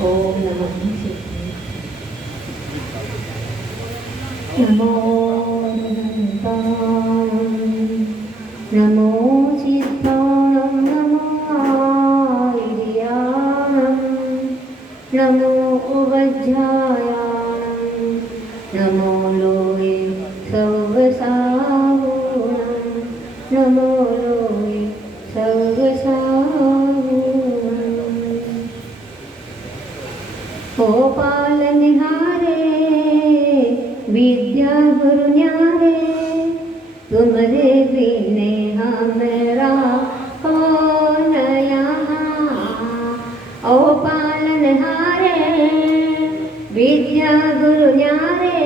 ओम नमः शिवाय। नमो अनन्ताय, नमो सिद्धाय, नमो आर्याय, नमो उवज्राय, नमो लोये सर्वसाहुणं, नमो लोये सर्वसाहुणं। गोपाल निहारे विद्या गुरु न्यारे, तुमरे बिने हमरा कौन यहाँ। ओ पालन हारे विद्या गुरु न्यारे,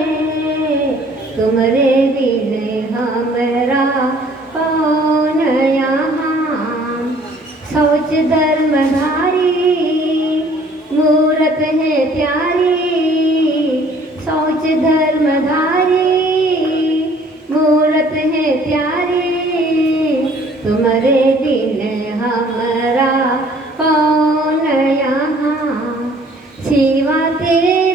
तुमरे बिने हमरा कौन यहाँ। सोच धर्मधारी मूरत है प्यारी, सोच धर्मधारी मूरत है प्यारी, तुम्हारे दिन हमारा कौन यहाँ। सिवा तेरे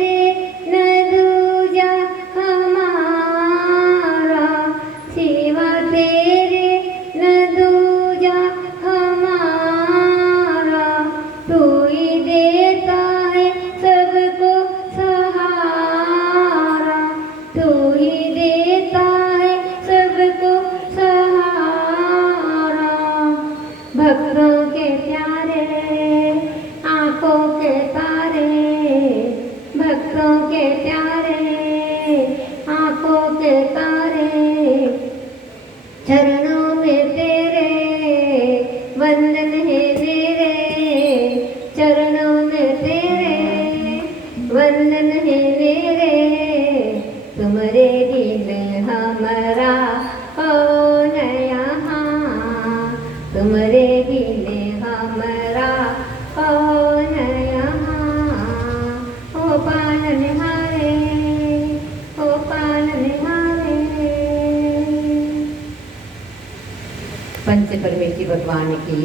न दूजा हमारा, सिवा तेरे न दूजा हमारा। तू ही देता है सबको सहारा, तू ही देता है सबको सहारा। भक्तों के प्यारे आंखों के तारे, भक्तों के प्यारे आंखों के तारे। चरणों में तेरे वंदन है मेरे, चरणों में तेरे वंदन है मेरे। तुम्हारे दिन हमारा कौन यहाँ, तुम्हारे दिन हमारा कौन यहाँ। ओ पालन हारे, ओ पालन हारे। पंच परमेश्वरी भगवान की,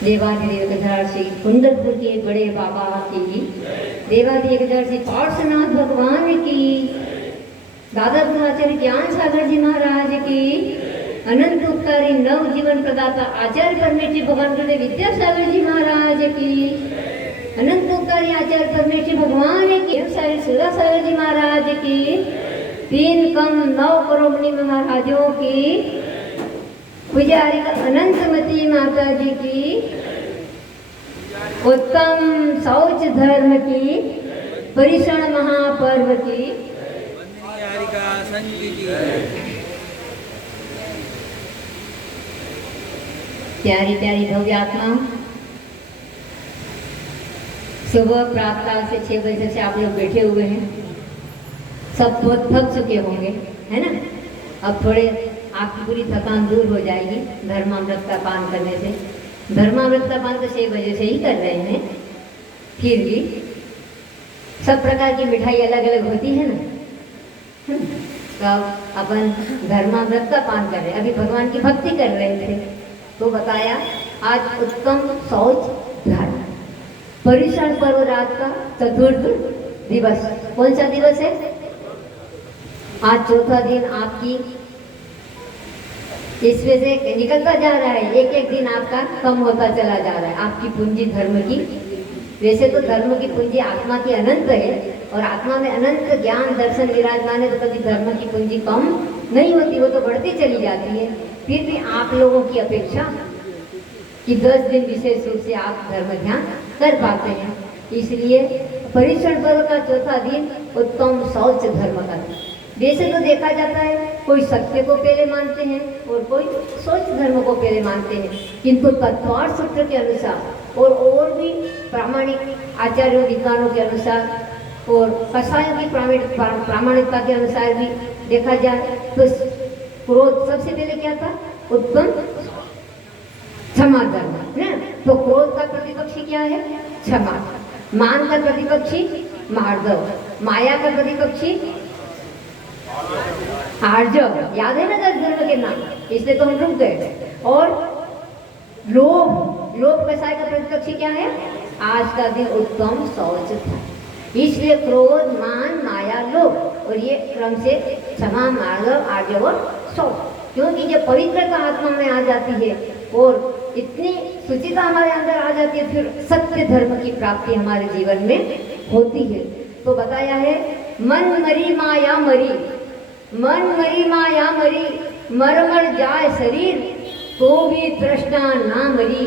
देवाधिदेव गजराज श्री कुंदरपुर के बड़े बाबा की, देवाधिदेव गजराज श्री पार्श्वनाथ भगवान की, दादा आचार्य ज्ञान सागर जी महाराज की, अनंत उपकारी नव जीवन प्रदाता आचार्य परमेश्वरी भगवान गुरुदेव विद्यासागर जी महाराज की, अनंत उपकारी आचार्य परमेश्वरी भगवान की, सुधासागर जी महाराज की, 3 कम 9 करोड़ महाराजों की, पुजारी का अनंतमती माता जी की, उत्तम शौच धर्म की, परिषण महापर्व की, प्यारी प्यारी भव्य आत्मा। सुबह प्रातः से 6 बजे से आप लोग बैठे हुए हैं, सब बहुत थक चुके होंगे, है ना। अब थोड़े आपकी पूरी थकान दूर हो जाएगी धर्मामृत का पान करने से। धर्मामृत का पान तो 6 बजे से ही कर रहे हैं, फिर भी सब प्रकार की मिठाई अलग अलग होती है ना। तो अपन धर्मामृत का पान कर रहे हैं, अभी भगवान की भक्ति कर रहे थे तो बताया आज उत्तम शौच धर्म परिषण पर्व रात का चतुर्थ दिवस। कौन सा दिवस है? आज चौथा दिन आपकी इसमें से निकलता जा रहा है, एक एक दिन आपका कम होता चला जा रहा है आपकी पूंजी धर्म की। वैसे तो धर्म की पूंजी आत्मा की अनंत है और आत्मा में अनंत ज्ञान दर्शन विराजमान है, तो कभी धर्म की पूंजी कम नहीं होती, वो तो बढ़ती चली जाती है। फिर भी आप लोगों की अपेक्षा कि 10 दिन विशेष रूप से आप धर्म ध्यान कर पाते हैं, इसलिए परिषण पर्व का चौथा दिन उत्तम शौच धर्म का दिन। वैसे तो देखा जाता है कोई सत्य को पहले मानते हैं और कोई शौच धर्म को पहले मानते हैं, किंतु तत्वार्थ सूत्र के अनुसार और भी प्रामाणिक आचार्यों विद्वानों के अनुसार और कसायों की प्रामाणिकता के अनुसार भी देखा जाए तो क्रोध सबसे पहले क्या था? उत्तम क्षमा धर्म है। तो क्रोध का प्रतिपक्षी क्या है? क्षमा। मान का प्रतिपक्षी मार्दव, माया का प्रतिपक्षी आर्जव। याद है ना 10 धर्म के नाम, इसलिए तो हम रुक गए। और लोभ, लोभ कसाय का प्रतिपक्षी क्या है? आज का दिन उत्तम शौच था। इसलिए क्रोध, मान, माया, लोभ और ये क्रम से क्षमा, मार्ग, आर्जव, शौच। क्योंकि जब पवित्रता आत्मा में आ जाती है और इतनी सुचिता हमारे अंदर आ जाती है, फिर सत्य धर्म की प्राप्ति हमारे जीवन में होती है। तो बताया है, मन मरी माया मरी, मन मरी माया मरी, मर मर जाए शरीर, तो भी तृष्णा ना मरी,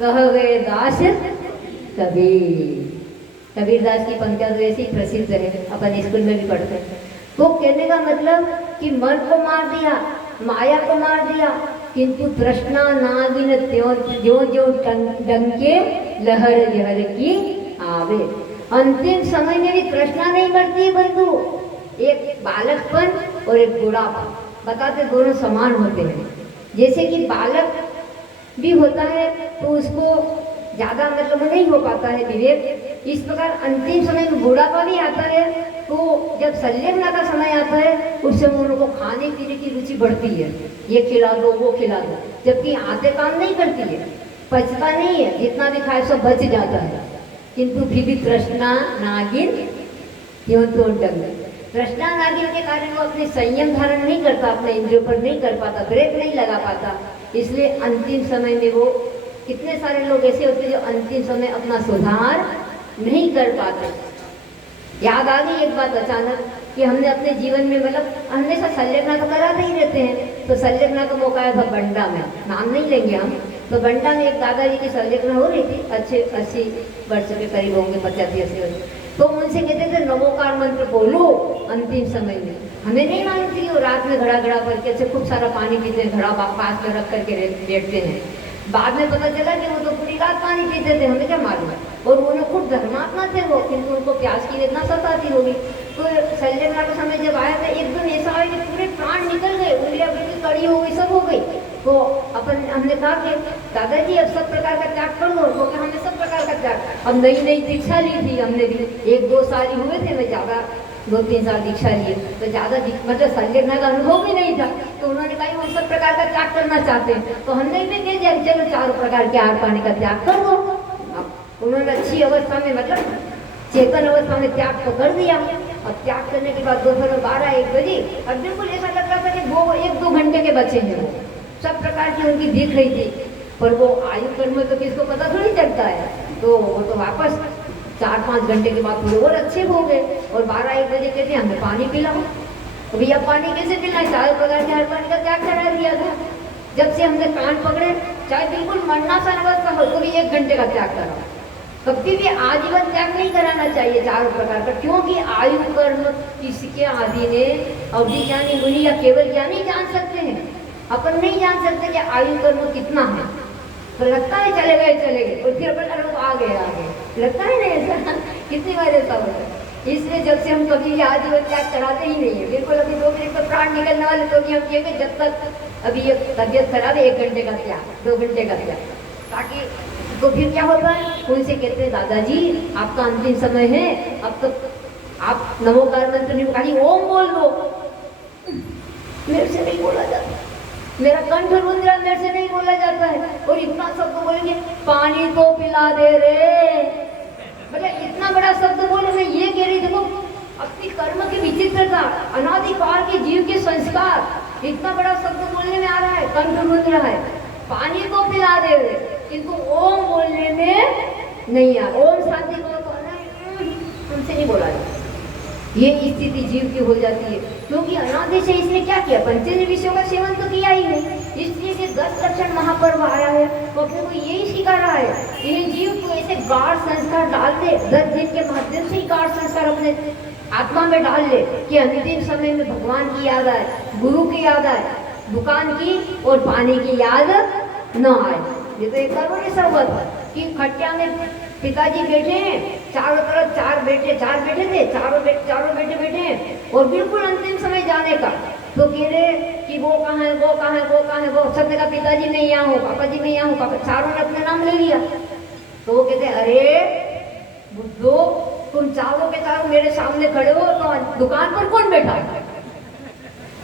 कह गए दास कबीर। कबीरदास की पंक्तियां तो ऐसी प्रसिद्ध है, अपन स्कूल में भी पढ़ते हैं। तो कहने का मतलब कि मन को मार दिया, माया को मार दिया, किंतु तृष्णा नागिन त्यों ज्यों डंके लहर लहर की आवे। अंतिम समय में भी तृष्णा नहीं मरती है बंधु। एक बालकपन और एक बुढ़ापन, बताते दोनों समान होते हैं। जैसे कि बालक भी होता है तो उसको ज़्यादा मतलब नहीं हो पाता है विवेक, इस प्रकार अंतिम समय में बुढ़ापा भी आता है। तो जब संलग्न का समय आता है उस समय उनको खाने पीने की रुचि बढ़ती है, ये खिला दो वो खिला दो, जबकि आंतें काम नहीं करती है, पचता नहीं है, जितना भी खाए सब बच जाता है। किंतु फिर भी तृष्णा नागिन क्यों तो डंग, तृष्णा नागिन के कारण वो अपने संयम धारण नहीं करता, अपने इंद्रियों पर नहीं कर पाता, ब्रेक नहीं लगा पाता। इसलिए अंतिम समय में वो, कितने सारे लोग ऐसे होते हैं जो अंतिम समय अपना सुधार नहीं कर पाते। याद आ गई एक बात अचानक कि हमने अपने जीवन में मतलब हमेशा संलग्ना तो कराते ही रहते हैं। तो संलग्ना का मौका आया था बंडा में, नाम नहीं लेंगे हम। तो बंडा में एक दादाजी की संलग्ना हो रही थी, अच्छे 80 वर्ष के करीब होंगे, 85-80 वर्ष। तो उनसे कहते थे नमोकार मंत्र बोलो अंतिम समय में। हमें नहीं मालूम थी, वो रात में घड़ा घड़ा करके अच्छे खूब सारा पानी पीते हैं, घड़ा पास में रख करके बैठते हैं। बाद में पता चला कि वो तो पूरी रात पानी पीते थे, हमें क्या मालूम। और उन्हें खुद धर्मात्मा थे वो, किंतु उनको प्यास की इतना सताती होगी। तो संलग्ना का समय जब आया था एकदम ऐसा आया कि पूरे प्राण निकल गए, उंगलियां बिल्कुल कड़ी हो गई, सब हो गई। तो हमने कहा कि दादाजी अब सब प्रकार का त्याग कर लो, क्योंकि हमने सब प्रकार का त्याग, अब नई नई दीक्षा ली थी हमने भी, 1-2 साल ही हुए थे, मैं ज़्यादा 2-3 साल दीक्षा लिए, तो ज़्यादा मतलब संलग्ना का अनुभव भी नहीं था। तो उन्होंने कहा वो सब प्रकार का त्याग करना चाहते हैं, तो हमने भी कह दिया चलो 4 प्रकार के आहार पानी का त्याग कर दो। अब उन्होंने अच्छी अवस्था में मतलब चेतन अवस्था में त्याग तो कर दिया। और त्याग करने के बाद दोपहर 12-1 बजे और बिल्कुल ऐसा लग रहा था कि वो 1-2 घंटे के बचे हैं, वो सब प्रकार की उनकी दिख रही थी। पर वो आयु कर्म तो किसको पता थोड़ी चलता है। तो वो तो वापस 4-5 घंटे के बाद थोड़े और अच्छे हो गए। और 12-1 बजे कहते हमने पानी पिलाओ। तो भैया पानी कैसे पिलाए, 4 प्रकार के हर पानी का त्याग करा दिया था। जब से हमने कान पकड़े, चाहे बिल्कुल मरना सा अवस्था हो तो भी 1 घंटे का त्याग करा। कभी भी आजीवन त्याग नहीं कराना चाहिए 4 प्रकार का, क्योंकि आयु कर्म किसके आदि ने अवधि ज्ञानी मुनि या केवल ज्ञानी जान सकते हैं। अपन नहीं जान सकते कि आयु कर्म कितना है। तो लगता है चले गए और फिर अपन अरे तो आ गए लगता है नहीं ऐसा कितनी बार ऐसा होता है। इसलिए जब से हम कभी आजीवन त्याग कराते ही नहीं है, बिल्कुल अभी 2 मिनट में प्राण निकलने वाले तो भी हम कहेंगे जब तक अभी ये तबियत खराब है 1 घंटे का त्याग, 2 घंटे का त्याग, ताकि तो फिर क्या होता है, उनसे कहते हैं दादाजी आपका अंतिम समय है, अब तो आप नमोकार मंत्र नहीं, खाली ओम बोल दो। मेरे से नहीं बोला जाता, मेरा कंठ रुद्र मेरे से नहीं बोला जाता है। और इतना शब्द बोलेंगे पानी तो पिला दे रे, मतलब इतना बड़ा शब्द बोले। मैं ये कह रही देखो अपनी कर्म की विचित्रता, अनादिकाल के जीव के संस्कार, इतना बड़ा शब्द बोलने में आ रहा है, कंठ रुद्र है, पानी तो पिला दे रे, किंतु ओम बोलने में नहीं आ, ओम शांति को तो हमसे नहीं बोला जाता। ये स्थिति जीव की हो जाती है, क्योंकि अनादि से इसने क्या किया, पंचेंद्रिय विषयों का सेवन तो किया ही नहीं। इसलिए कि 10 लक्षण महापर्व आया है तो अपने को यही सिखा रहा है। ये जीव को ऐसे गाढ़ संस्कार डाल दे, 10 दिन के माध्यम से ही गाढ़ संस्कार अपने आत्मा में डाल ले कि अंतिम समय में भगवान की याद आए, गुरु की याद आए, दुकान की और पानी की याद न आए। ये तो एक बार ऐसा हुआ था कि खटिया में पिताजी बैठे हैं, चारों तरफ 4 बेटे थे, चारों बेटे बैठे हैं और बिल्कुल अंतिम समय जाने का। तो कह रहे कि वो कहाँ है, वो कहाँ है, वो कहाँ है, वो सबने कहा पिताजी मैं यहाँ हूँ, पापा जी मैं यहाँ हूँ, पापा, चारों ने अपने नाम ले लिया। तो वो कहते अरे बुद्धो तुम चारों के चारों मेरे सामने खड़े हो, तो दुकान पर कौन बैठा है?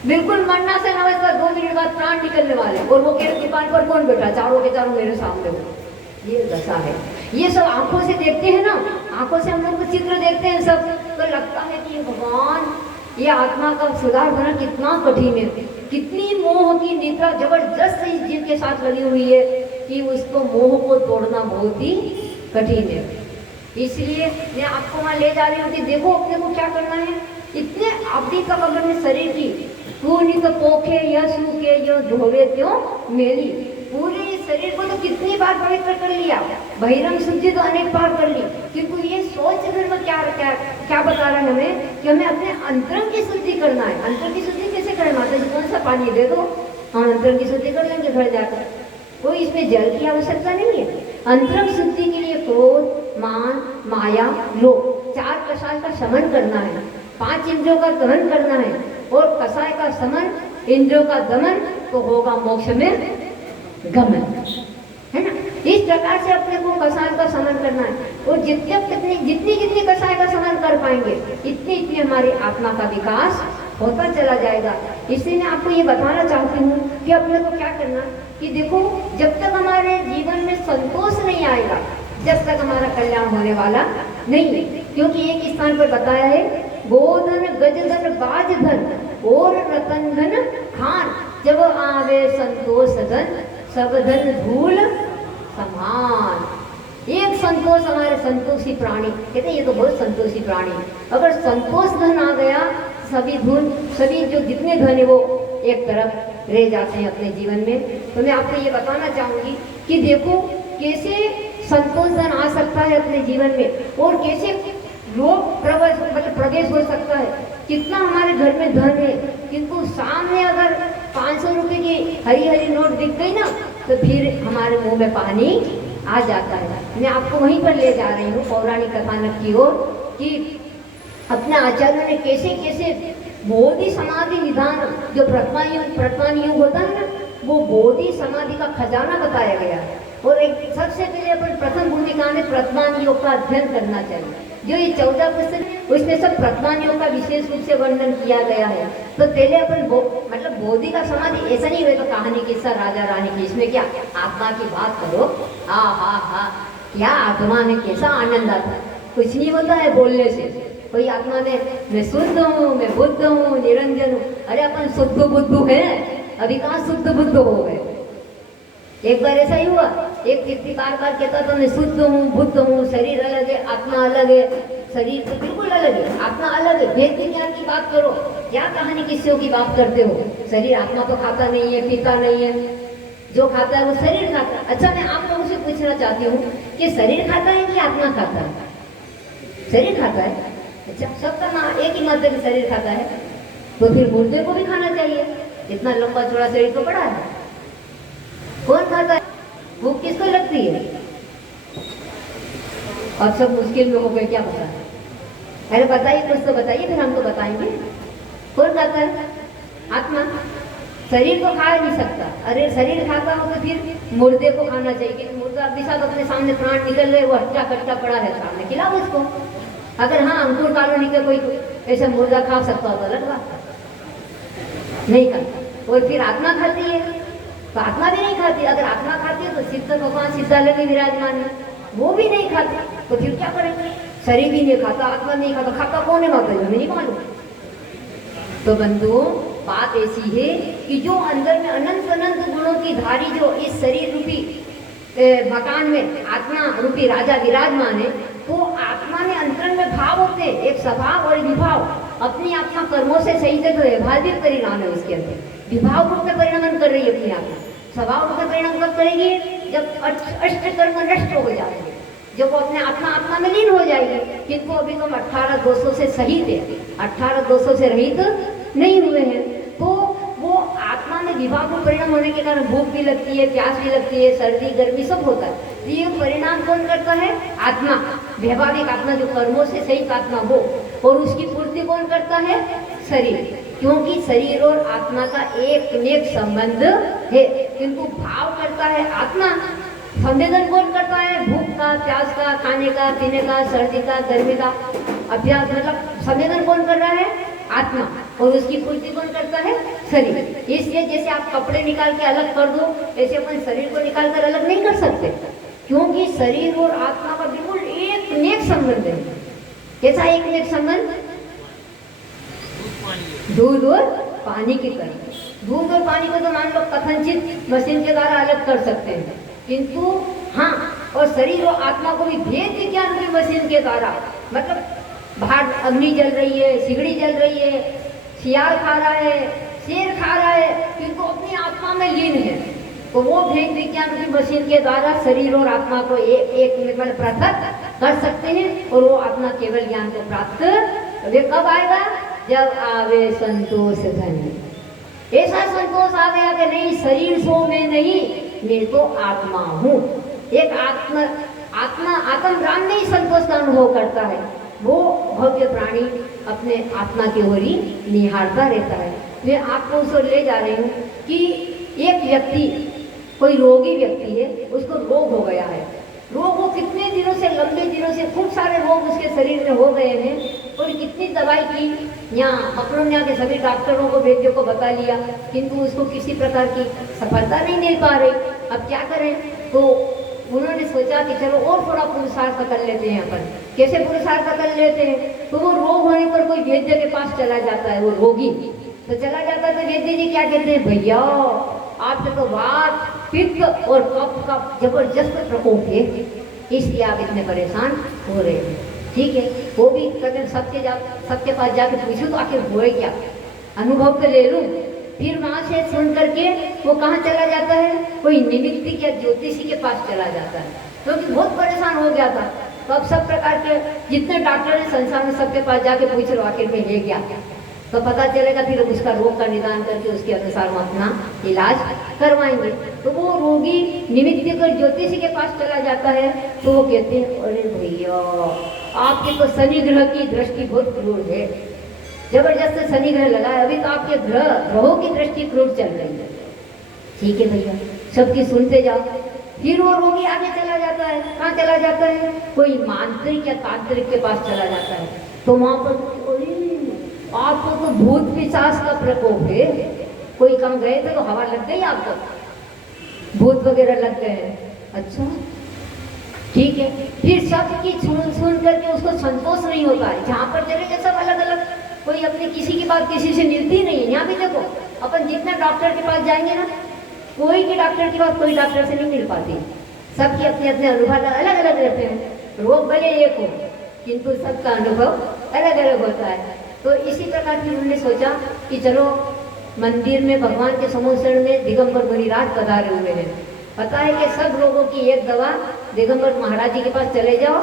बिल्कुल मरना से नवस्था, 2 मिनट बाद प्राण निकलने वाले, और वो कह रहे दुकान पर कौन बैठा, चारों के चारों मेरे सामने हो। ये दशा है। ये सब आंखों से देखते हैं ना, आंखों से हम लोग चित्र देखते हैं सब, तो लगता है कि भगवान ये आत्मा का सुधार होना कितना कठिन है, कितनी मोह की निद्रा जबरदस्त इस जीव के साथ लगी हुई है कि उसको मोह को तोड़ना बहुत ही कठिन है। इसलिए मैं आपको वहाँ ले जा रही हूँ कि देखो अपने को क्या करना है। इतने अवधि तक अपने शरीर की पूरी तो पोखे या सूखे जो धोवे त्यों मेली, पूरे इस शरीर को तो कितनी बार पवित्र कर लिया, बहिरंग शुद्धि तो अनेक बार कर ली, किंतु ये सोच धर्म क्या क्या क्या बता रहा है हमें कि हमें अपने अंतरंग की शुद्धि करना है। अंतर की शुद्धि कैसे करें? माता जी कौन सा पानी दे दो, हम अंतरंग की शुद्धि कर लेंगे घर जाकर, कोई इसमें जल की आवश्यकता नहीं है। अंतरंग शुद्धि के लिए क्रोध, मान, माया, लोभ, 4 कषाय का शमन करना है, 5 इंद्रियों का दमन करना है, और कषाय का शमन, इंद्रियों का दमन, तो होगा मोक्ष में गमन, है ना। इस प्रकार से अपने को कषाय का शमन करना है, और जितनी कषाय का शमन कर पाएंगे इतनी हमारी आत्मा का विकास होता चला जाएगा। इसलिए मैं आपको ये बताना चाहती हूँ कि अपने को क्या करना कि देखो, जब तक हमारे जीवन में संतोष नहीं आएगा, जब तक हमारा कल्याण होने वाला नहीं है। क्योंकि एक स्थान पर बताया है, गोधन गजधन बाजधन और रतन धन खान, जब आवे संतोष धन सब धन धूल समान। एक संतोष, हमारे संतोषी प्राणी कहते हैं ये तो बहुत संतोषी प्राणी, अगर संतोष धन आ गया सभी जो जितने धन है वो एक तरफ रह जाते हैं अपने जीवन में। तो मैं आपको ये बताना चाहूंगी कि देखो कैसे संतोष धन आ सकता है अपने जीवन में, और कैसे लोग प्रवेश हो सकता है। कितना हमारे घर में धन है, किंतु सामने अगर 500 रुपए की हरी हरी नोट दिख गई ना, तो फिर हमारे मुंह में पानी आ जाता है। मैं आपको वहीं पर ले जा रही हूँ पौराणिक कथानक की ओर, कि अपने आचार्यों ने कैसे कैसे बोधि समाधि निधान, जो प्रथमान योग होता है ना, वो बोधि समाधि का खजाना बताया गया। और एक सबसे पहले अपन प्रथम भूमिका में प्रथमान योग का अध्ययन करना चाहिए। जो ये 14 पुस्तक उसमें सब प्रथमान योग का विशेष रूप से वर्णन किया गया है। तो पहले अपन मतलब बोधि का समाधि ऐसा नहीं हुआ तो कहानी किस्सा राजा रानी की, इसमें क्या आत्मा की बात करो, हा क्या आत्मा में कैसा आनंद आता है, कुछ नहीं होता है बोलने से। कोई आत्मा में मैं शुद्ध हूँ, मैं बुद्ध हूँ, निरंजन हूँ, अरे अपन शुद्ध बुद्ध है, अभी कहाँ शुद्ध बुद्ध हो गए। एक बार ऐसा ही हुआ, एक व्यक्ति बार कहता था मैं शुद्ध हूँ, बुद्ध हूँ, शरीर अलग है, आत्मा अलग है, शरीर तो बिल्कुल अलग है, आत्मा अलग है, वेद विज्ञान की बात करो, क्या कहानी किस्सों की बात करते हो। शरीर आत्मा तो खाता नहीं है, पीता नहीं है, जो खाता है वो शरीर खाता है। अच्छा, मैं आप लोगों से पूछना चाहती हूँ कि शरीर खाता है कि आत्मा खाता है? शरीर खाता है। अच्छा, सबका ना एक ही मतलब शरीर खाता है, तो फिर मुर्दे को भी खाना चाहिए, इतना लंबा चौड़ा शरीर तो बड़ा है। कौन खाता है? भूख किसको लगती है? अब सब मुश्किल में हो गए, क्या पता है? अरे बताइए, कुछ तो बताइए, फिर हम तो बताएंगे। कौन खाता है? आत्मा। शरीर को खा नहीं सकता। अरे शरीर खाता हो तो फिर मुर्दे को खाना चाहिए। मुर्दा अभी साहब अपने सामने प्राण निकल रहे, वो हट्टा कट्टा पड़ा है सामने, खिलाओ उसको। अगर हाँ अंकुर कॉलोनी का कोई ऐसा मुर्दा खा सकता होता अलग बात, नहीं खाता। और फिर आत्मा खाती है तो आत्मा भी नहीं खाती। अगर आत्मा खाती है तो सिद्ध भगवान सिद्धालय में विराजमान है, वो भी नहीं खाती, तो फिर क्या करेंगे? शरीर भी नहीं खाता, आत्मा नहीं खाता, खाता कौन है माता जी? हमें नहीं मालूम। तो बंधुओं, बात ऐसी है कि जो अंदर में अनंत अनंत गुणों की धारी जो इस शरीर रूपी मकान में आत्मा रूपी राजा विराजमान है, तो आत्मा में अंतरंग में भाव होते हैं, एक स्वभाव और विभाव। अपनी आत्मा कर्मों से सही से व्यवहारिक परिणाम है, उसके अंदर विभाव रूप में परिणाम कर रही है अपनी आत्मा। स्वभाव रूप में परिणाम कब करेगी? जब अष्ट कर्म नष्ट हो जाएंगे, जब वो अपने आत्मा में लीन हो जाएगी। किंतु अभी तुम 18 दोषों से सहित है, 18 दोषों से रहित नहीं हुए हैं, तो वो आत्मा में विभाग को परिणाम होने के कारण भूख भी लगती है, प्यास भी लगती है, सर्दी गर्मी सब होता है। ये परिणाम कौन करता है? आत्मा, व्यवहारिक आत्मा, जो कर्मों से सहित आत्मा वो। और उसकी पूर्ति कौन करता है? शरीर, क्योंकि शरीर और आत्मा का एक नेक संबंध है, किंतु भाव करता है आत्मा। संवेदन कौन करता है? भूख का, प्यास का, खाने का, पीने का, सर्दी का, गर्मी का अभ्यास, मतलब संवेदन कौन कर रहा है? आत्मा। और उसकी पूर्ति कौन करता है? शरीर। इसलिए जैसे आप कपड़े निकाल के अलग कर दो, ऐसे अपन शरीर को निकाल कर अलग नहीं कर सकते। क्योंकि शरीर और आत्मा का बिल्कुल एक नेक संबंध है। कैसा एक नेक संबंध? दूध और पानी की तरह। दूध और पानी को तो मान लो कथनचित मशीन के द्वारा अलग कर सकते हैं, किंतु हाँ, और शरीर और आत्मा को भी भेद विज्ञान की मशीन के द्वारा, मतलब बाहर अग्नि जल रही है, सिगड़ी जल रही है, शियाल खा रहा है, शेर खा रहा है, किंतु अपनी आत्मा में लीन है, तो वो भेद विज्ञान की मशीन के द्वारा शरीर और आत्मा को एक में मतलब पृथक कर सकते हैं, और वो अपना केवल ज्ञान को प्राप्त। वे कब आएगा? जब आवे संतोष धन। ऐसा संतोष आ गया कि नहीं, शरीर सो मैं नहीं, मैं तो आत्मा हूँ। एक आत्म राम में ही संतोष का अनुभव करता है, वो भव्य प्राणी अपने आत्मा की ओर ही निहारता रहता है। मैं आपको उस ओर ले जा रही हूँ कि एक व्यक्ति, कोई रोगी व्यक्ति है, उसको रोग हो गया है। रोग वो कितने दिनों से, लंबे दिनों से खूब सारे रोग उसके शरीर में हो गए हैं, और कितनी दवाई की, यहाँ अपनों यहाँ के सभी डॉक्टरों को, वैद्यों को बता लिया, किंतु उसको किसी प्रकार की सफलता नहीं मिल पा रही। अब क्या करें? तो उन्होंने सोचा कि चलो और थोड़ा पुरुषार्थ कर लेते हैं अपन। कैसे पुरुषार्थ कर लेते हैं? तो वो रोग होने पर कोई वैद्य के पास चला जाता है, वो रोगी तो चला जाता है, तो वैद्य जी क्या कहते हैं, भैया आपके तो वात, पित्त और कफ का जबरदस्त प्रकोप है, इसलिए आप इतने परेशान हो रहे हैं। ठीक है, वो भी कभी सबके पास जाके पूछूं तो आखिर हुए क्या, अनुभव तो ले लूं। फिर वहाँ से सुन करके वो कहाँ चला जाता है? कोई निमित्तिक या ज्योतिषी के पास चला जाता है, क्योंकि बहुत परेशान हो गया था। तो अब सब प्रकार के जितने डॉक्टर हैं संसार में, सबके पास जाके पूछ लो आखिर में है क्या, तो पता चलेगा। फिर उसका रोग का निदान करके उसके अनुसार हम अपना इलाज करवाएंगे। तो वो रोगी निमित्तिक और ज्योतिषी के पास चला जाता है, तो वो कहते हैं, अरे भैया आपके तो शनि ग्रह की दृष्टि बहुत क्रूर है, जबरदस्त शनि ग्रह लगा है, अभी तो आपके ग्रहों की दृष्टि क्रूर चल रही है। ठीक है भैया, सबकी सुनते जाओ। फिर वो रोगी आगे चला जाता है, कहाँ चला जाता है? कोई मांत्रिक या तांत्रिक के पास चला जाता है, तो वहाँ पर आपको तो भूत पिशाच का प्रकोप है, कोई कम गए थे तो हवा लग गई आपको, भूत वगैरह लग गए हैं। अच्छा ठीक है, फिर सबकी सुन करके उसको संतोष नहीं होता है। जहाँ पर चले गए सब अलग अलग, कोई अपने किसी की बात किसी से मिलती नहीं है। यहाँ भी देखो, अपन जितना डॉक्टर के पास जाएंगे ना, कोई की डॉक्टर की बात कोई डॉक्टर से नहीं मिल पाती, सबकी अपने अपने अनुभव अलग अलग रहते हैं। रोग भले एक हो, किंतु सबका अनुभव अलग अलग होता है। तो इसी प्रकार की उन्होंने सोचा कि चलो मंदिर में भगवान के समोसण में दिगंबर मुनिराज पधारे हुए हैं, पता है कि सब रोगों की एक दवा, दिगंबर महाराज जी के पास चले जाओ,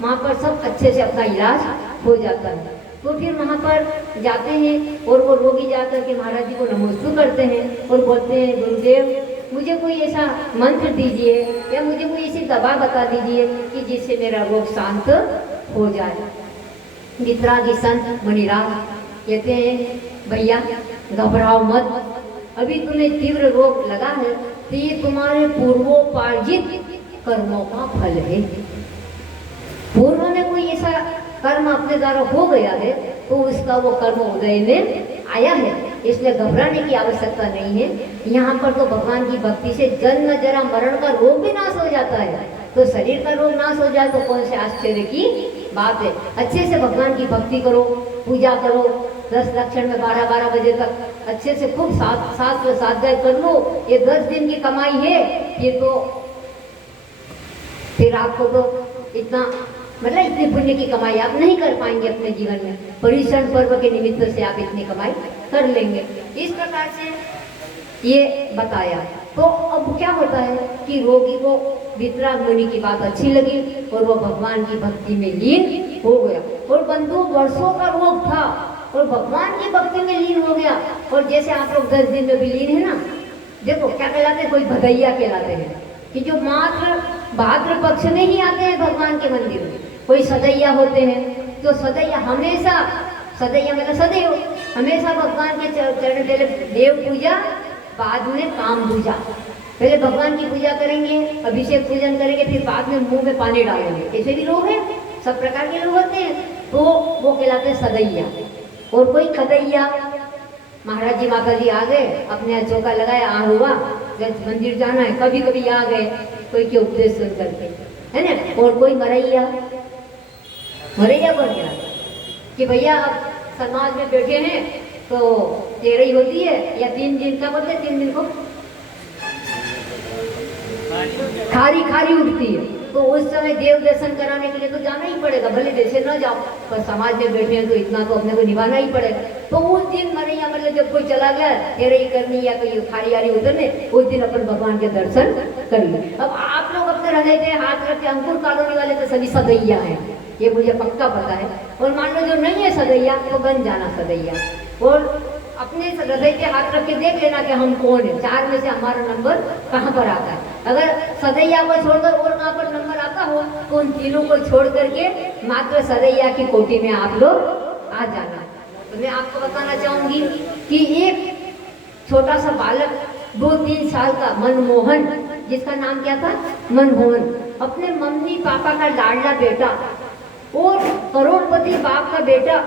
वहाँ पर सब अच्छे से अपना इलाज हो जाता है। तो फिर वहाँ पर जाते हैं और वो रोगी जाकर के महाराज जी को नमस्ते करते हैं और बोलते हैं, गुरुदेव मुझे कोई ऐसा मंत्र दीजिए या मुझे कोई ऐसी दवा बता दीजिए कि जिससे मेरा रोग शांत हो जाए। वितरागी संत मुनिराज कहते हैं, भैया घबराओ मत, अभी तुम्हें तीव्र रोग लगा है, तो ये तुम्हारे पूर्वोपार्जित कर्मों का फल है। पूर्व में कोई ऐसा कर्म अपने द्वारा हो गया है, तो उसका वो कर्म उदय में आया है, इसलिए घबराने की आवश्यकता नहीं है। यहाँ पर तो भगवान की भक्ति से जन्म जरा मरण का रोग भी नाश हो जाता है, तो शरीर का रोग नाश हो जाए तो कौन से आश्चर्य की बात है। अच्छे से भगवान की भक्ति करो, पूजा करो, 10 लक्षण में 12-12 बजे तक अच्छे से खूब सात स्वाध्याय कर लो। ये 10 दिन की कमाई है, ये तो फिर आपको तो इतना मतलब इतनी पुण्य की कमाई आप नहीं कर पाएंगे अपने जीवन में। परिश्रम पर्व के निमित्त से आप इतनी कमाई कर लेंगे। इस प्रकार से ये बताया। तो अब क्या होता है कि रोगी को वितराग मुनि की बात अच्छी लगी और वो भगवान की भक्ति में लीन हो गया। और बंधु वर्षों का रोग था और भगवान की भक्ति में लीन हो गया। और जैसे आप लोग 10 दिन में भी लीन है ना, देखो क्या कहलाते हैं, कोई भदैया कहलाते हैं कि जो मात्र भाद्र पक्ष में ही आते हैं भगवान के मंदिर में। कोई सदैया होते हैं, तो सदैया हमेशा, सदैया मतलब सदैव, हमेशा भगवान के चरण, पहले देव पूजा बाद में काम पूजा। पहले भगवान की पूजा करेंगे, अभिषेक पूजन करेंगे, फिर बाद में मुंह में पानी डालेंगे। ऐसे भी लोग हैं, सब प्रकार के लोग होते हैं, तो वो कहलाते हैं सदैया। और कोई कदैया, महाराज जी माता जी आ गए, अपने यहाँ चौका लगाया, आ हुआ, जब मंदिर जाना है, कभी कभी आ गए, कोई के उपदेश सुन करके, है ना। और कोई मरैया बन गया कि भैया अब समाज में बैठे हैं तो तेरह होती है या 3 दिन का बोलते, 3 दिन को खारी खारी उठती है, तो उस समय देव दर्शन कराने के लिए तो जाना ही पड़ेगा, भले जैसे न जाओ पर समाज में बैठे हैं तो इतना तो अपने को निभाना ही पड़ेगा। तो उस दिन मरैया मतलब जब कोई चला गया तेरही करनी या कोई खारी आरी उतरने, उस दिन अपन भगवान के दर्शन कर लिए। अब आप लोग अपने हृदय पे हाथ रख के अंकुर कॉलोनी वाले तो सभी सदैया हैं, ये मुझे पक्का पता है। और मान लो जो नहीं है सदैया तो बन जाना सदैया, और अपने हृदय पे हाथ रख के देख लेना कि हम कौन है, 4 में से हमारा नंबर कहाँ पर आता है। अगर सदैया को छोड़कर और कहाँ पर नंबर आता हो तो उन तीनों को छोड़ करके मात्र सदैया की कोटि में आप लोग आ जाना। तो मैं आपको बताना चाहूंगी कि एक छोटा सा बालक 2-3 साल का मनमोहन, जिसका नाम क्या था, मनमोहन, अपने मम्मी पापा का लाडला बेटा और करोड़पति बाप का बेटा,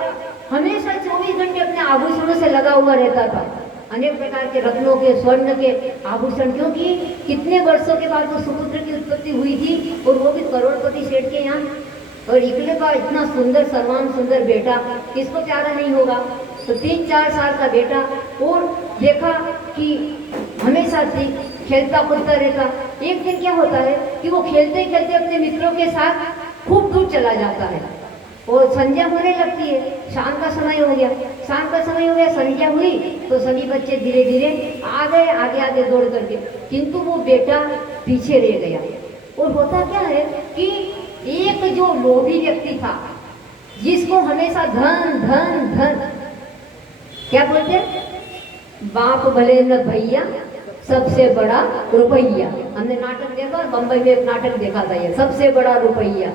हमेशा 24 घंटे अपने आभूषणों से लगा हुआ रहता था, अनेक प्रकार के रत्नों के, स्वर्ण के आभूषण, क्योंकि कितने वर्षों के बाद वो सुपुत्र की उत्पत्ति हुई थी और वो भी करोड़पति सेठ के यहाँ। और इकले का इतना सुंदर सर्वांग सुंदर बेटा, किसको प्यारा नहीं होगा। तो 3-4 साल का बेटा, और देखा कि हमेशा खेलता कूदता रहता। एक दिन क्या होता है कि वो खेलते खेलते अपने मित्रों के साथ खूब दूर चला जाता है और संध्या होने लगती है, शाम का समय हो गया, संध्या हुई तो सभी बच्चे धीरे धीरे आ गए आगे आगे दौड़ करके, किंतु वो बेटा पीछे रह गया। और होता क्या है कि एक जो लोभी व्यक्ति था, जिसको हमेशा धन धन धन, क्या बोलते हैं, बाप भले न भैया सबसे बड़ा रुपया। हमने नाटक देखा, बम्बई में एक नाटक देखा था, ये सबसे बड़ा रुपया।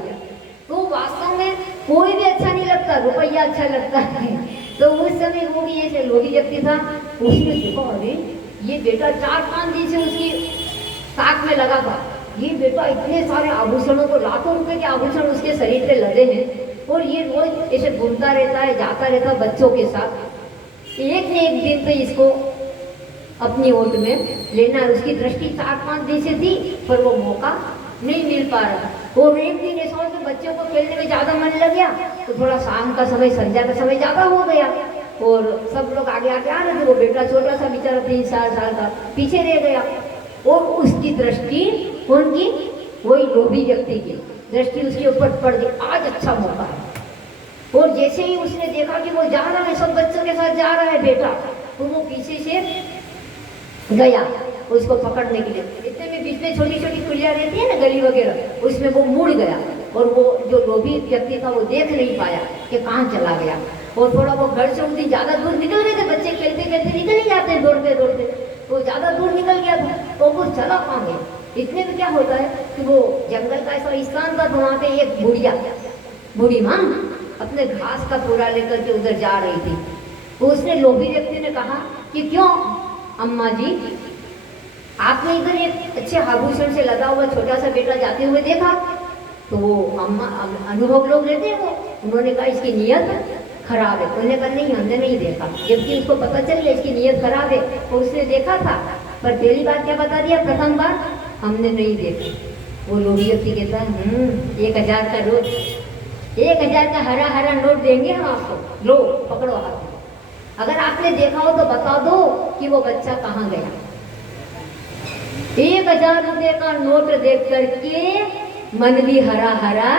तो वास्तव में कोई भी अच्छा नहीं लगता, रुपया अच्छा लगता है। तो उस समय वो भी ऐसे लोभी व्यक्ति था, उसने देखा अरे ये बेटा 4-5 दिन से उसकी साथ में लगा था, ये बेटा इतने सारे आभूषणों को, लाखों रुपए के आभूषण उसके शरीर पे लदे हैं और ये रोज ऐसे घूमता रहता है, जाता रहता है बच्चों के साथ। एक न एक दिन तो इसको अपनी ओट में लेना है। उसकी दृष्टि 4-5 दिन से थी पर वो मौका नहीं मिल पा रहा। और एक दिन ऐसा हो कि बच्चों को खेलने में ज़्यादा मन लग गया, तो थोड़ा शाम का समय, संध्या का समय ज़्यादा हो गया और सब लोग आगे आगे आ रहे थे। वो बेटा छोटा सा बेचारा 3-4 साल का पीछे रह गया और उसकी दृष्टि, उनकी वही लोभी व्यक्ति की दृष्टि उसके ऊपर पड़ गई। आज अच्छा मौका है। और जैसे ही उसने देखा कि वो जा रहा है, सब बच्चों के साथ जा रहा है बेटा, तो वो पीछे से गया उसको पकड़ने के लिए। इतने में बीच में छोटी छोटी खुलियाँ रहती है ना, गली वगैरह, उसमें वो मुड़ गया और वो जो लोभी व्यक्ति था वो देख नहीं पाया कि कहाँ चला गया। और थोड़ा वो घर से उस दिन ज़्यादा दूर निकल गए थे, बच्चे खेलते खेलते निकल ही जाते हैं दौड़ते दौड़ते, तो ज़्यादा दूर निकल गया था तो वो चला कहाँ गया। इतने में क्या होता है कि वो जंगल का ऐसा स्थान था, तो वहाँ पे एक बूढ़ी माँ अपने घास का पूरा लेकर के उधर जा रही थी। तो उसने लोभी व्यक्ति ने कहा कि क्यों अम्मा जी, आपने इधर एक अच्छे आभूषण से लगा हुआ छोटा सा बेटा जाते हुए देखा? तो वो अम्मा अनुभव लोग रहते हैं, वो उन्होंने कहा इसकी नीयत खराब है। उन्होंने कहा नहीं, हमने नहीं देखा, जबकि उसको पता चल गया इसकी नीयत खराब है। तो उसने देखा था पर पहली बार क्या बता दिया, प्रथम बार हमने नहीं देखा। वो लोभी व्यक्ति कहता है 1000 का नोट, 1000 का हरा हरा नोट देंगे हम आपको, लो पकड़ो हाथ में। अगर आपने देखा हो तो बता दो कि वो बच्चा कहाँ गया। 1000 रुपये का नोट देख करके मन भी हरा हरा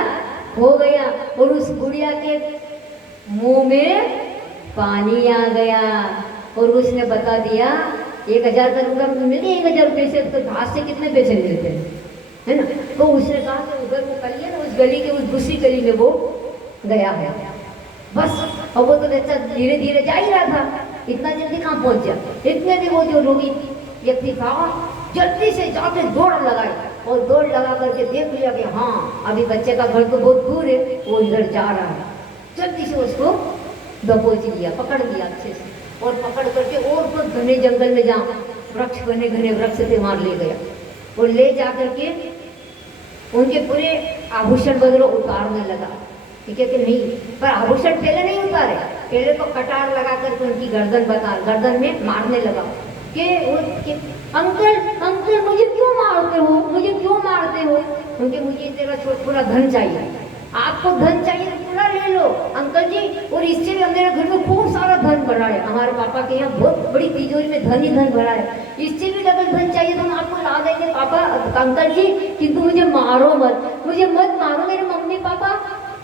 हो गया और उस बुढ़िया के मुंह में पानी आ गया और उसने बता दिया 1000 का रुपया मिले, 1000 रुपये से तो घास से कितने पैसे मिलते हैं, है ना। तो उसने कहा कि उधर वो गली है ना, उस गली के उस दूसरी गली में वो गया है बस। और वो तो बच्चा धीरे धीरे जा ही रहा था, इतना जल्दी कहाँ पहुंच गया। इतने भी वो जो लोभी व्यक्ति था जल्दी से जाके दौड़ लगाई और दौड़ लगा करके देख लिया कि हाँ अभी बच्चे का घर तो बहुत दूर है, वो इधर जा रहा है। जल्दी से उसको दबोच लिया, पकड़ लिया अच्छे से और पकड़ करके और कुछ घने जंगल में जहाँ वृक्ष बने, घने वृक्ष थे वहाँ ले गया और ले जा करके उनके पूरे आभूषण वगैरह उतारने लगा। ठीक है कि नहीं, पर आभूषण पहले नहीं उतारे, पहले तो कटार लगा करके उनकी गर्दन में मारने लगा कि अंकल अंकल मुझे क्यों मारते हो, मुझे क्यों मारते हो? क्योंकि मुझे तेरा पूरा धन चाहिए। आपको धन चाहिए तो पूरा ले लो अंकल जी, और इससे भी मेरे घर में खूब सारा धन भरा है। हमारे पापा के यहाँ बहुत बड़ी तिजोरी में धन ही धन भरा है, इससे भी डबल धन चाहिए तो हम आपको ला देंगे पापा अंकल जी, किंतु मुझे मारो मत, मुझे मत मारो। मेरे मम्मी पापा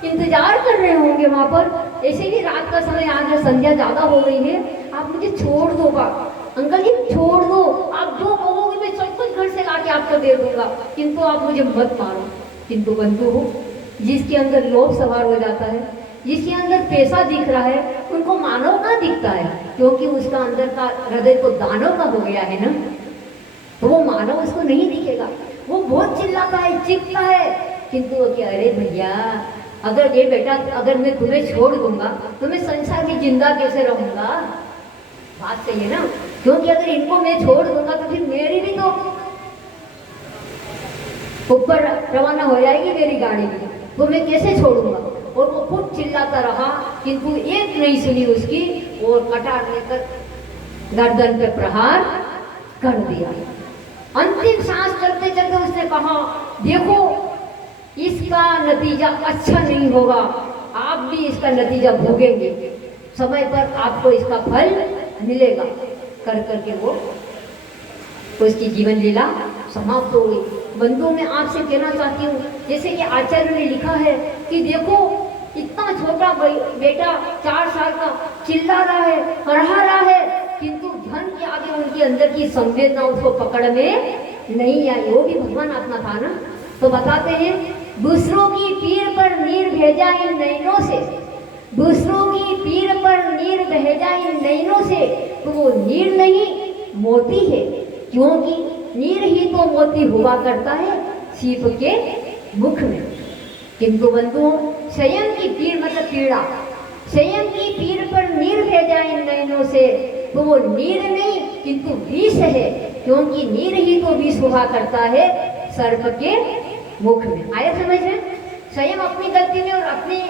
इंतजार कर रहे होंगे वहाँ पर, ऐसे भी रात का समय आ गया, संध्या ज्यादा हो गई है, आप मुझे छोड़ दो अंकल जी, छोड़ दो। आप जो कहोगे मैं सब कुछ घर से लाके आपको दे दूंगा, किंतु आप मुझे मत मारो। किंतु बंधु हो, जिसके अंदर लोभ सवार हो जाता है, जिसके अंदर पैसा दिख रहा है, उनको मानव का दिखता है, क्योंकि उसका अंदर का हृदय तो दानव का हो गया है ना, तो वो मानव उसको नहीं दिखेगा। वो बहुत चिल्लाता है, चीखता है, किंतु वो क्या, अरे भैया अगर ये बेटा अगर मैं तुम्हें छोड़ दूंगा तो मैं संसार में जिंदा कैसे रहूंगा? बात सही है ना, क्योंकि अगर इनको मैं छोड़ दूंगा तो फिर मेरी भी तो ऊपर रवाना हो जाएगी मेरी गाड़ी भी, तो मैं कैसे छोड़ूंगा? और वो खुद चिल्लाता रहा, किंतु एक नहीं सुनी उसकी, और कटार लेकर गर्दन पे प्रहार कर दिया। अंतिम सांस चलते चलते उसने कहा, देखो इसका नतीजा अच्छा नहीं होगा, आप भी इसका नतीजा भोगेंगे, समय पर आपको इसका फल मिलेगा। कर करके वो उसकी जीवन लीला समाप्त हो गई। बंधुओं मैं आपसे कहना चाहती हूँ, जैसे कि आचार्य ने लिखा है कि देखो इतना छोटा बेटा 4 साल का चिल्ला रहा है, करहा रहा है, किंतु धन के आगे उनके अंदर की संवेदना उसको पकड़ में नहीं आई। वो भी भगवान आत्मा था ना, तो बताते हैं, दूसरों की पीर पर नीर भेजा इन नैनों से, दूसरों की पीर पर नीर भेजा इन नैनों से, तो वो नीर नहीं मोती है, क्योंकि नीर ही तो मोती हुआ करता है सीप के मुख में। किंतु बंधुओं स्वयं की पीर मतलब पीड़ा, स्वयं की पीर पर नीर भेजा इन नैनों से, तो वो नीर नहीं किंतु विष है, क्योंकि नीर ही तो विष हुआ करता है सर्प के मुख में। आया समझ में? स्वयं अपनी गलती में और अपने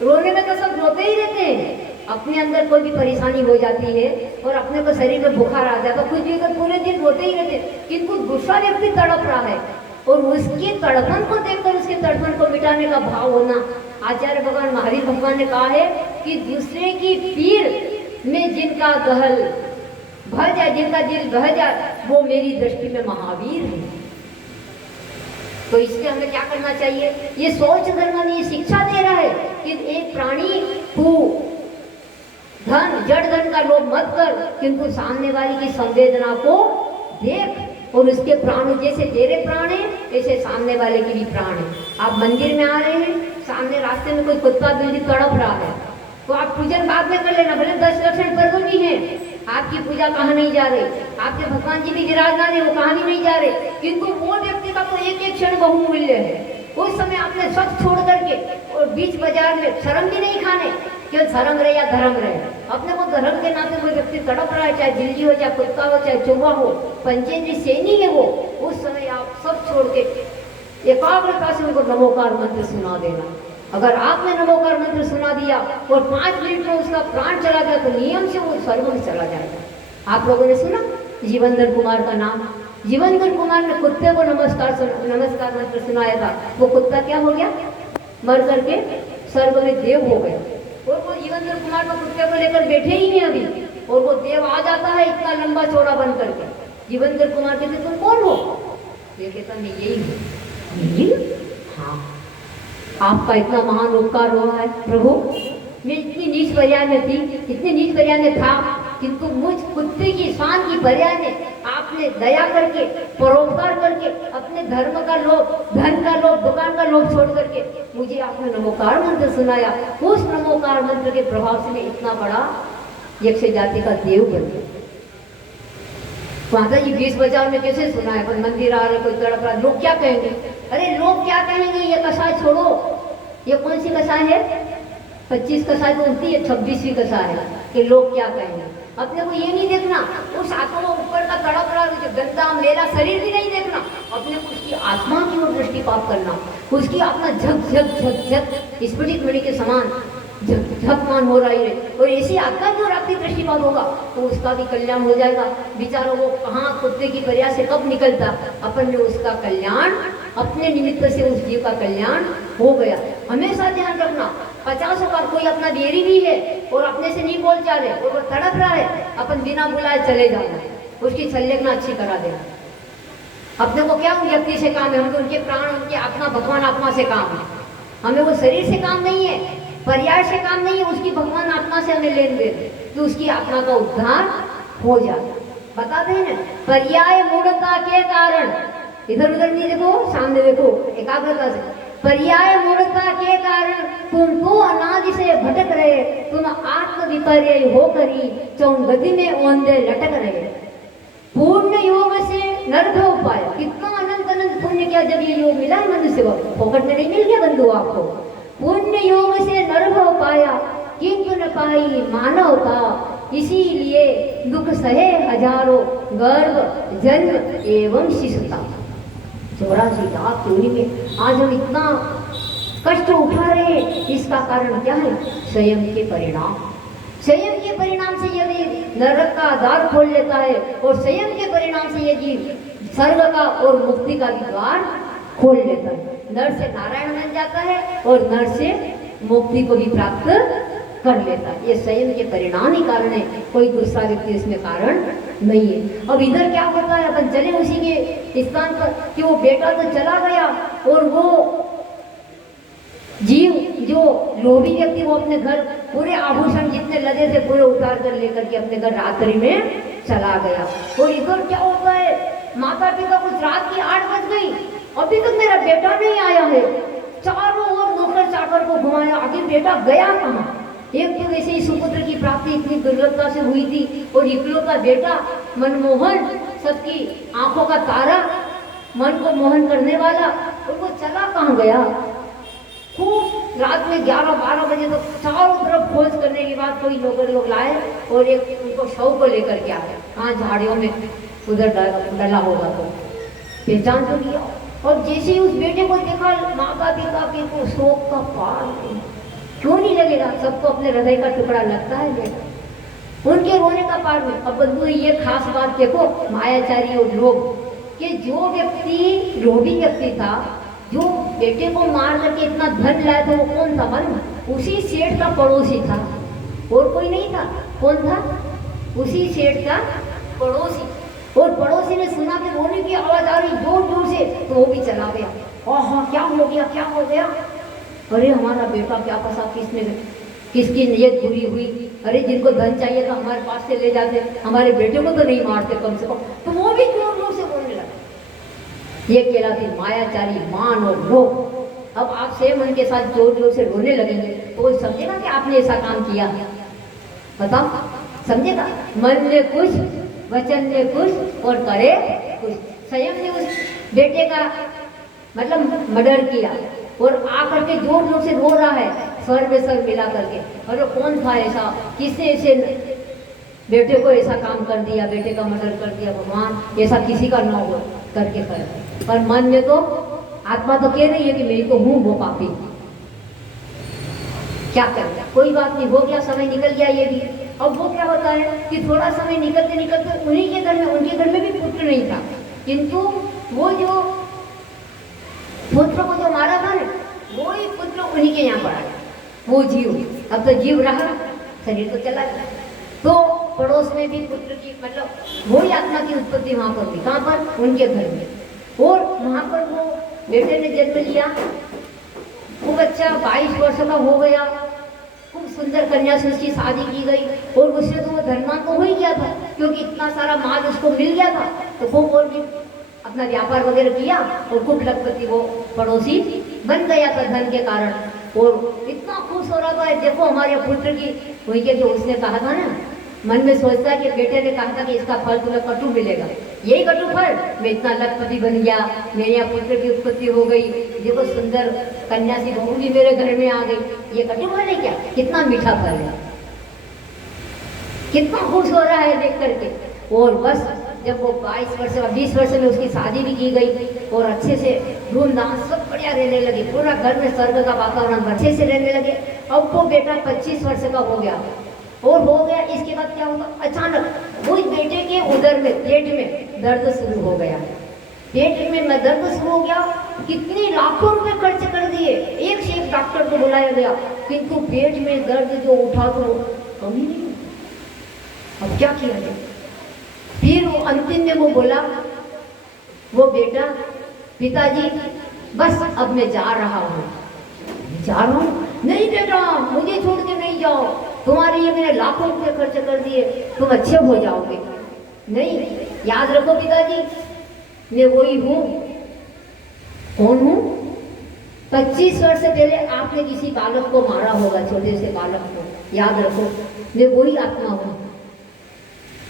रोने में तो सब रोते ही रहते हैं, अपने अंदर कोई भी परेशानी हो जाती है और अपने को शरीर में बुखार आ जाता, कुछ भी तो पूरे दिन रोते ही रहते, किंतु दूसरा व्यक्ति तड़प रहा है और उसकी तड़पन को देखकर उसके तड़पन को मिटाने का भाव होना। आचार्य भगवान महावीर भगवान ने कहा है कि दूसरे की पीर में जिनका गहल भर जाए, जिनका दिल बह जाए, वो मेरी दृष्टि में महावीर है। तो इसलिए हमें क्या करना चाहिए? ये सोच धर्म में ये शिक्षा दे रहा है कि एक प्राणी तू धन जड़ धन का लोभ मत कर, किंतु सामने वाले की संवेदना को देख, और उसके प्राण जैसे तेरे प्राण है ऐसे सामने वाले की भी प्राण है। आप मंदिर में आ रहे हैं, सामने रास्ते में कोई कुत्ता बिल्ली तड़प रहा है, तो आप पूजन बाद में कर लेना, भले 10 लक्षण पर्व भी है, आपकी पूजा कहाँ नहीं जा रही, आपके भगवान जी भी विराजमान है, वो कहाँ भी नहीं जा रहे, किंतु वो व्यक्ति का तो एक एक क्षण बहुमूल्य है। उस समय आपने सब छोड़ करके और बीच बाजार में शर्म भी नहीं खाने, केवल धर्म रहे या धर्म रहे, अपने को धर्म के नाते कोई व्यक्ति तड़प रहा है, चाहे बिल्ली हो, चाहे कुत्ता हो, चाहे चौवा हो, पंचेंद्री सैनी है वो, उस समय आप सब छोड़ के एकाग्रता से उनको नमोकार मंत्र सुना देना। अगर आपने नमोकार मंत्र सुना दिया और 5 मिनट में उसका प्राण चला गया तो नियम से वो स्वर्ग में चला जाएगा। आप लोगों ने सुना जीवनधर कुमार का नाम? जीवनधर कुमार ने कुत्ते को नमस्कार मंत्र सुनाया था, वो कुत्ता क्या हो गया? मर करके स्वर्ग में देव हो गए। और वो जीवनधर कुमार को कुत्ते को लेकर बैठे ही हैं अभी, और वो देव आ जाता है इतना लंबा चौड़ा बन करके। जीवनधर कुमार कहते तुम कौन हो? ये कहता मैं यही हूँ। हाँ, आपका इतना महान उपकार हुआ है प्रभु, मैं इतनी नीच पर्याय में थी, इतनी नीच पर्याय में था, किंतु मुझ कुत्ते की शान की पर्याय में आपने दया करके, परोपकार करके, अपने धर्म का लोभ, धन का लोभ, दुकान का लोभ छोड़ करके मुझे आपने नमोकार मंत्र सुनाया। उस नमोकार मंत्र के प्रभाव से मैं इतना बड़ा यक्ष जाति का देव बन गया। माता जी 20 बाजार में कैसे सुना है? कोई मंदिर आ रहे, कोई तड़प रहा, लोग क्या कहेंगे? अरे लोग क्या कहेंगे, ये कसाय छोड़ो, ये कौन सी कसाय है? 25 कसाय तो होती है, 26वीं कसाय है कि लोग क्या कहेंगे। अपने को ये नहीं देखना उस आत्मा को ऊपर का तड़प रहा जो गंदा मेरा शरीर भी नहीं देखना, अपने को उसकी आत्मा की ओर दृष्टिपात करना, उसकी आत्मा झक झक झक झक स्फटिक मणि के समान झपमान हो रही है, और ऐसी आपका जो रात्रि दृष्टिपात होगा तो उसका भी कल्याण हो जाएगा। बेचारा वो कहाँ कुत्ते की प्रयास से कब निकलता, अपन ने उसका कल्याण अपने निमित्त से उस जीव का कल्याण हो गया। हमेशा ध्यान रखना, 50 बार कोई अपना देरी भी है और अपने से नहीं बोल चाले और वो तड़प रहा है, अपन बिना बुलाए चले जाना, उसकी संलेखना अच्छी करा देना। अपने को क्या व्यक्ति से काम है, हमको उनके प्राण, उनके आत्मा, भगवान आत्मा से काम है। हमें वो शरीर से काम नहीं है, पर्याय से काम नहीं है, उसकी भगवान आत्मा से हमें लेन देन कि उसकी आत्मा का उद्धार हो जाए। बताते हैं ना, पर्याय मूढ़ता के कारण, इधर उधर नहीं देखो, सामने देखो एकाग्रता से। पर्याय मूढ़ता के कारण तुम तो अनादि से भटक रहे, तुम आत्म विपर्य होकर ही चौगति में ओंधे लटक रहे। पूर्ण योग से नरभव पाया, कितना अनंत अनंत पुण्य किया जब ये योग मिला मनुष्य को, फोकट में नहीं मिल गया बंधु आपको। पुण्य योग से नरभव पाया किंतु न पाई मानवता, इसीलिए दुख सहे हजारों गर्भ जन्म एवं शिशुता। 84 लाख योनि में आज हम इतना कष्ट उठा रहे हैं, इसका कारण क्या है? स्वयं के परिणाम। संयम के परिणाम से यदि नरक का द्वार खोल लेता है और संयम के परिणाम से यदि स्वर्ग का और मुक्ति का भी द्वार खोल लेता है, नर से नारायण बन जाता है और नर से मुक्ति को भी प्राप्त कर लेता है। ये संयम के परिणाम ही कारण है, कोई दूसरा व्यक्ति इसमें कारण नहीं है। अब इधर क्या होता है, अपन चले उसी के स्थान पर कि वो बेटा तो चला गया और वो जीव जो लोभी व्यक्ति वो अपने घर पूरे आभूषण जितने लदे थे पूरे उतार कर लेकर के अपने घर रात्रि में चला गया। और इधर क्या होता है, माता पिता कुछ रात की 8 बज गई, अभी तक मेरा बेटा नहीं आया है, चारों ओर नौकर चाकर को घुमाया, आखिर बेटा गया कहाँ? एक तो वैसे ही सुपुत्र की प्राप्ति इतनी दुर्लभता से हुई थी और इकलौता बेटा मनमोहन, सबकी आंखों का तारा, मन को मोहन करने वाला, और वो चला कहाँ गया? खूब रात में 11-12 बजे तो चारों तरफ खोज करने के बाद कोई नौकर लोग लाए और एक उनको शव को लेकर के आए, कहाँ झाड़ियों में उधर डला होगा तो पहचान तो लिया। और जैसे ही उस बेटे को देखा, माता पिता के को शोक का पार नहीं, क्यों नहीं लगेगा? सबको अपने हृदय का टुकड़ा लगता है बेटा, उनके रोने का पार नहीं। अब बंधु ये खास बात देखो, मायाचारी और लोग कि जो व्यक्ति लोभी व्यक्ति था, जो बेटे को मार करके इतना धन लाया था, वो कौन था मालूम? उसी सेठ का पड़ोसी था, और कोई नहीं था। कौन था? उसी सेठ का पड़ोसी। और पड़ोसी ने सुना कि रोने की आवाज आ रही जोर जोर से, तो वो भी चला गया। ओह क्या हो गया, क्या हो गया? अरे हमारा बेटा क्या पता किसने, किसकी नीयत बुरी हुई, अरे जिनको धन चाहिए था हमारे पास से ले जाते, हमारे बेटे को तो नहीं मारते कम से कम। तो वो भी जोर जोर से बोलने लगा। ये कहलाती मायाचारी, मान और लोभ। अब आप सेम उनके साथ जोर जोर से रोने लगेंगे तो कोई समझेगा कि आपने ऐसा काम किया? बताओ, समझेगा? मन ने कुछ, वचन ने कुछ और करे कुछ। स्वयं ने उस बेटे का मतलब मर्डर किया और आकर के जोर जोर से रो रहा है, स्वर में स्वर मिला करके। अरे कौन था ऐसा, किसने ऐसे बेटे को ऐसा काम कर दिया, बेटे का मर्डर कर दिया? भगवान ऐसा किसी का न हो करके कर। पर मन में तो आत्मा तो कह रही है कि मैं तो हूँ वो पापी, क्या करें? कोई बात नहीं, हो गया, समय निकल गया ये भी। अब वो क्या होता है कि थोड़ा समय निकलते निकलते उन्हीं के घर में, उनके घर में भी पुत्र नहीं था, किंतु वो जो पुत्र को जो मारा था ना, वो ही पुत्र उन्हीं के यहाँ पड़ा, वो जीव। अब तो जीव रहा, शरीर तो चला गया। तो पड़ोस में भी पुत्र की मतलब वही आत्मा की उत्पत्ति वहाँ पर थी। कहाँ पर? उनके घर में। और वहाँ पर वो बेटे ने जन्म लिया, वो बच्चा 22 वर्ष का हो गया, खूब सुंदर कन्या से उसकी शादी की गई। और उससे तो वो धनवान तो हो ही गया था, क्योंकि इतना सारा माल उसको मिल गया था। तो वो और भी अपना व्यापार वगैरह किया और खूब लखपति वो पड़ोसी बन गया था धन के कारण। और इतना खुश हो रहा था, देखो हमारे पुत्र की हुई के। जो उसने कहा था ना, मन में सोचता है कि बेटे ने कहा था कि इसका फल तुम्हें कटु मिलेगा, यही कटु फल, मैं इतना लखपति बन गया, मेरे यहाँ पुत्र की उत्पत्ति हो गई, देखो सुंदर कन्या सी बहू भी मेरे घर में आ गई, ये कटु फल है क्या? कितना मीठा फल है, कितना खुश हो रहा है देख करके। और बस जब वो 22 वर्ष 20 वर्ष में उसकी शादी भी की गई और अच्छे से धूमधाम सब बढ़िया रहने लगे, पूरा घर में स्वर्ग का वातावरण अच्छे से रहने लगे। अब वो बेटा 25 वर्ष का हो गया और हो गया, इसके बाद क्या हुआ, अचानक उस बेटे के उदर में, पेट में दर्द शुरू हो गया। पेट में दर्द शुरू हो गया, कितने लाखों रुपए खर्च कर दिए, एक से एक डॉक्टर को बुलाया गया, किंतु पेट में दर्द जो उठा तो कमी नहीं। अब क्या किया जाए? फिर वो अंतिम में वो बोला, वो बेटा, पिताजी बस अब मैं जा रहा हूँ। जा रहा हूँ? नहीं बेटा, मुझे छोड़ के नहीं जाओ, तुम्हारे लिए मैंने लाखों रुपए खर्च कर दिए, तुम अच्छे हो जाओगे। नहीं, याद रखो पिताजी, मैं वही हूँ। कौन हूँ? 25 वर्ष पहले आपने किसी बालक को मारा होगा, छोटे से बालक को, याद रखो, मैं वही आत्मा हूँ।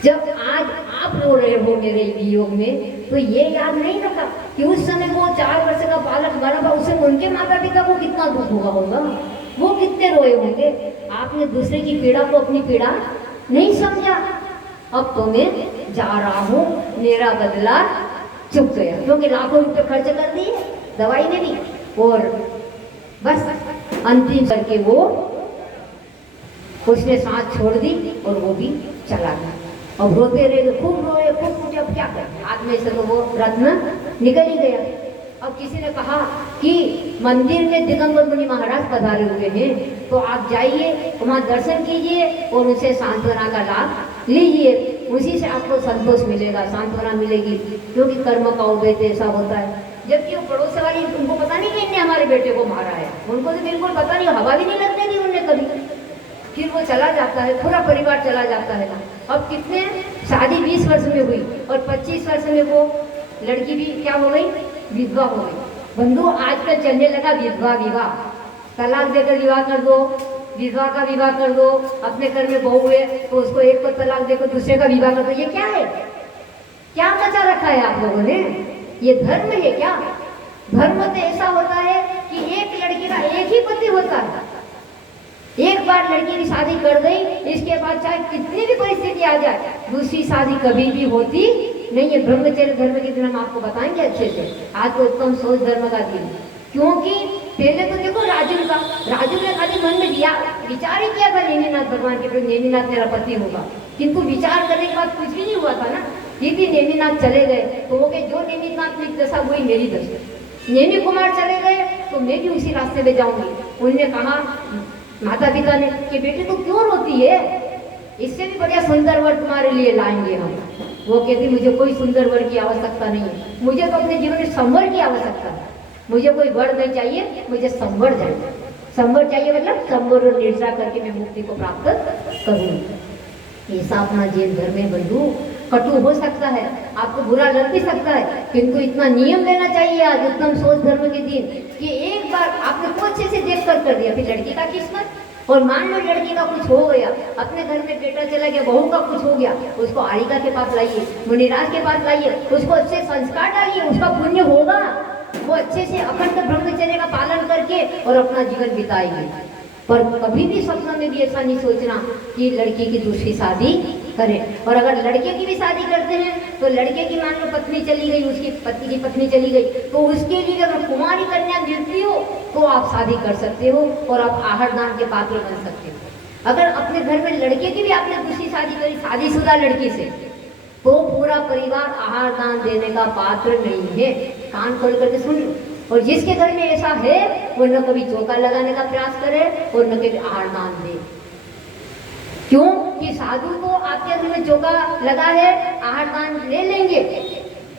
जब आज आप रो रहे हो मेरे वियोग में, तो ये याद नहीं रखा कि उस समय वो 4 वर्ष का बालक मरा था, उसे उनके माता पिता को कितना दुख हुआ होगा, वो कितने रोए होंगे। आपने दूसरे की पीड़ा को अपनी पीड़ा नहीं समझा। अब तो मैं जा रहा हूँ, मेरा बदला चुक गया, क्योंकि लाखों रुपए खर्च कर दिए दवाई में भी, और बस अंतिम करके वो उसने सांस छोड़ दी और वो भी चला गया। अब रोते रहे, खूब रोए, खूब पूछे, अब क्या करें, हाथ में से तो वो रत्न निकल ही गया। अब किसी ने कहा कि मंदिर में दिगंबर मुनि महाराज पधारे हुए हैं, तो आप जाइए, वहाँ दर्शन कीजिए और उनसे सांत्वना का लाभ लीजिए, उसी से आपको संतोष मिलेगा, सांत्वना मिलेगी, क्योंकि कर्म का उदय तो ऐसा होता है। जबकि वो पड़ोस वाली, उनको पता नहीं कि इनने हमारे बेटे को मारा है, उनको तो बिल्कुल पता नहीं, हवा भी नहीं लगने दी उनने कभी। फिर वो चला जाता है, पूरा परिवार चला जाता है ना। अब कितने, शादी 20 वर्ष में हुई और 25 वर्ष में वो लड़की भी क्या हो गई, विधवा हो गई। बंधु आजकल चलने लगा विधवा विवाह, तलाक देकर विवाह कर दो, विधवा का विवाह कर दो, अपने घर में बहू है तो उसको एक को तलाक देकर दूसरे का विवाह कर दो। ये क्या है, क्या मचा रखा है आप लोगों ने? ये धर्म है क्या? धर्म तो ऐसा होता है कि एक लड़की का एक ही पति होता है, एक बार लड़की की शादी कर गई, इसके बाद चाहे कितनी भी परिस्थिति आ जाए, दूसरी शादी कभी भी होती नहीं है। ब्रह्मचर्य धर्म के दिन हम आपको बताएंगे अच्छे से। आज तो उत्तम सोच धर्म का दिन, क्योंकि पहले तो देखो राजू ने खाली मन में विचार ही किया था नेमिनाथ भगवान के प्रति, नेमिनाथ मेरा पति होगा, किंतु विचार करने के बाद कुछ भी नहीं हुआ था ना। यदि नेमिनाथ चले गए तो वो कहे, जो नेमिनाथ की दशा वही मेरी दशा, नेमी कुमार चले गए तो मैं भी उसी रास्ते में जाऊंगी। उन्होंने कहा माता पिता ने कि बेटे तू क्यों रोती है, इससे भी बढ़िया सुंदर वर तुम्हारे लिए लाएंगे हम। वो कहती मुझे कोई सुंदर वर की आवश्यकता नहीं है, मुझे तो अपने जीवन में संवर की आवश्यकता है, मुझे कोई वर नहीं चाहिए, मुझे संवर चाहिए। संवर चाहिए मतलब संवर और निर्जरा करके मैं मुक्ति को प्राप्त करूँ। ऐसा अपना जीवन धर्म में बंधु कटु हो सकता है, आपको बुरा लग भी सकता है, किंतु इतना नियम लेना चाहिए आज उत्तम सोच धर्म के दिन कि एक बार आपने को अच्छे से देख कर दिया, फिर लड़की का किस्मत, और मान लो लड़की का कुछ हो गया, अपने घर में बेटा चला गया, बहू का कुछ हो गया, उसको आरिका के पास लाइए, मुनिराज के पास लाइए, उसको अच्छे संस्कार डालिए, उसका पुण्य होगा, वो अच्छे से अखंड ब्रह्मचर्य का पालन करके और अपना जीवन बिताएगी। पर कभी भी सपना में भी ऐसा नहीं सोचना कि लड़की की दूसरी शादी करें। और अगर लड़के की भी शादी करते हैं तो लड़के की मान लो पत्नी चली गई, उसकी पति की पत्नी चली गई, तो उसके लिए अगर कुमारी कन्या मिलती हो तो आप शादी कर सकते हो और आप आहार दान के पात्र बन सकते हो। अगर अपने घर में लड़के की भी आपने दूसरी शादी करी, शादीशुदा लड़की से, तो पूरा परिवार आहार दान देने का पात्र नहीं है। कान खोल करके सुन लो। और जिसके घर में ऐसा है वो न कभी चौका लगाने का प्रयास करे और न कभी आहार दान दे। क्यों कि साधु को आपके घर में चौका लगा है, आहार दान ले लेंगे,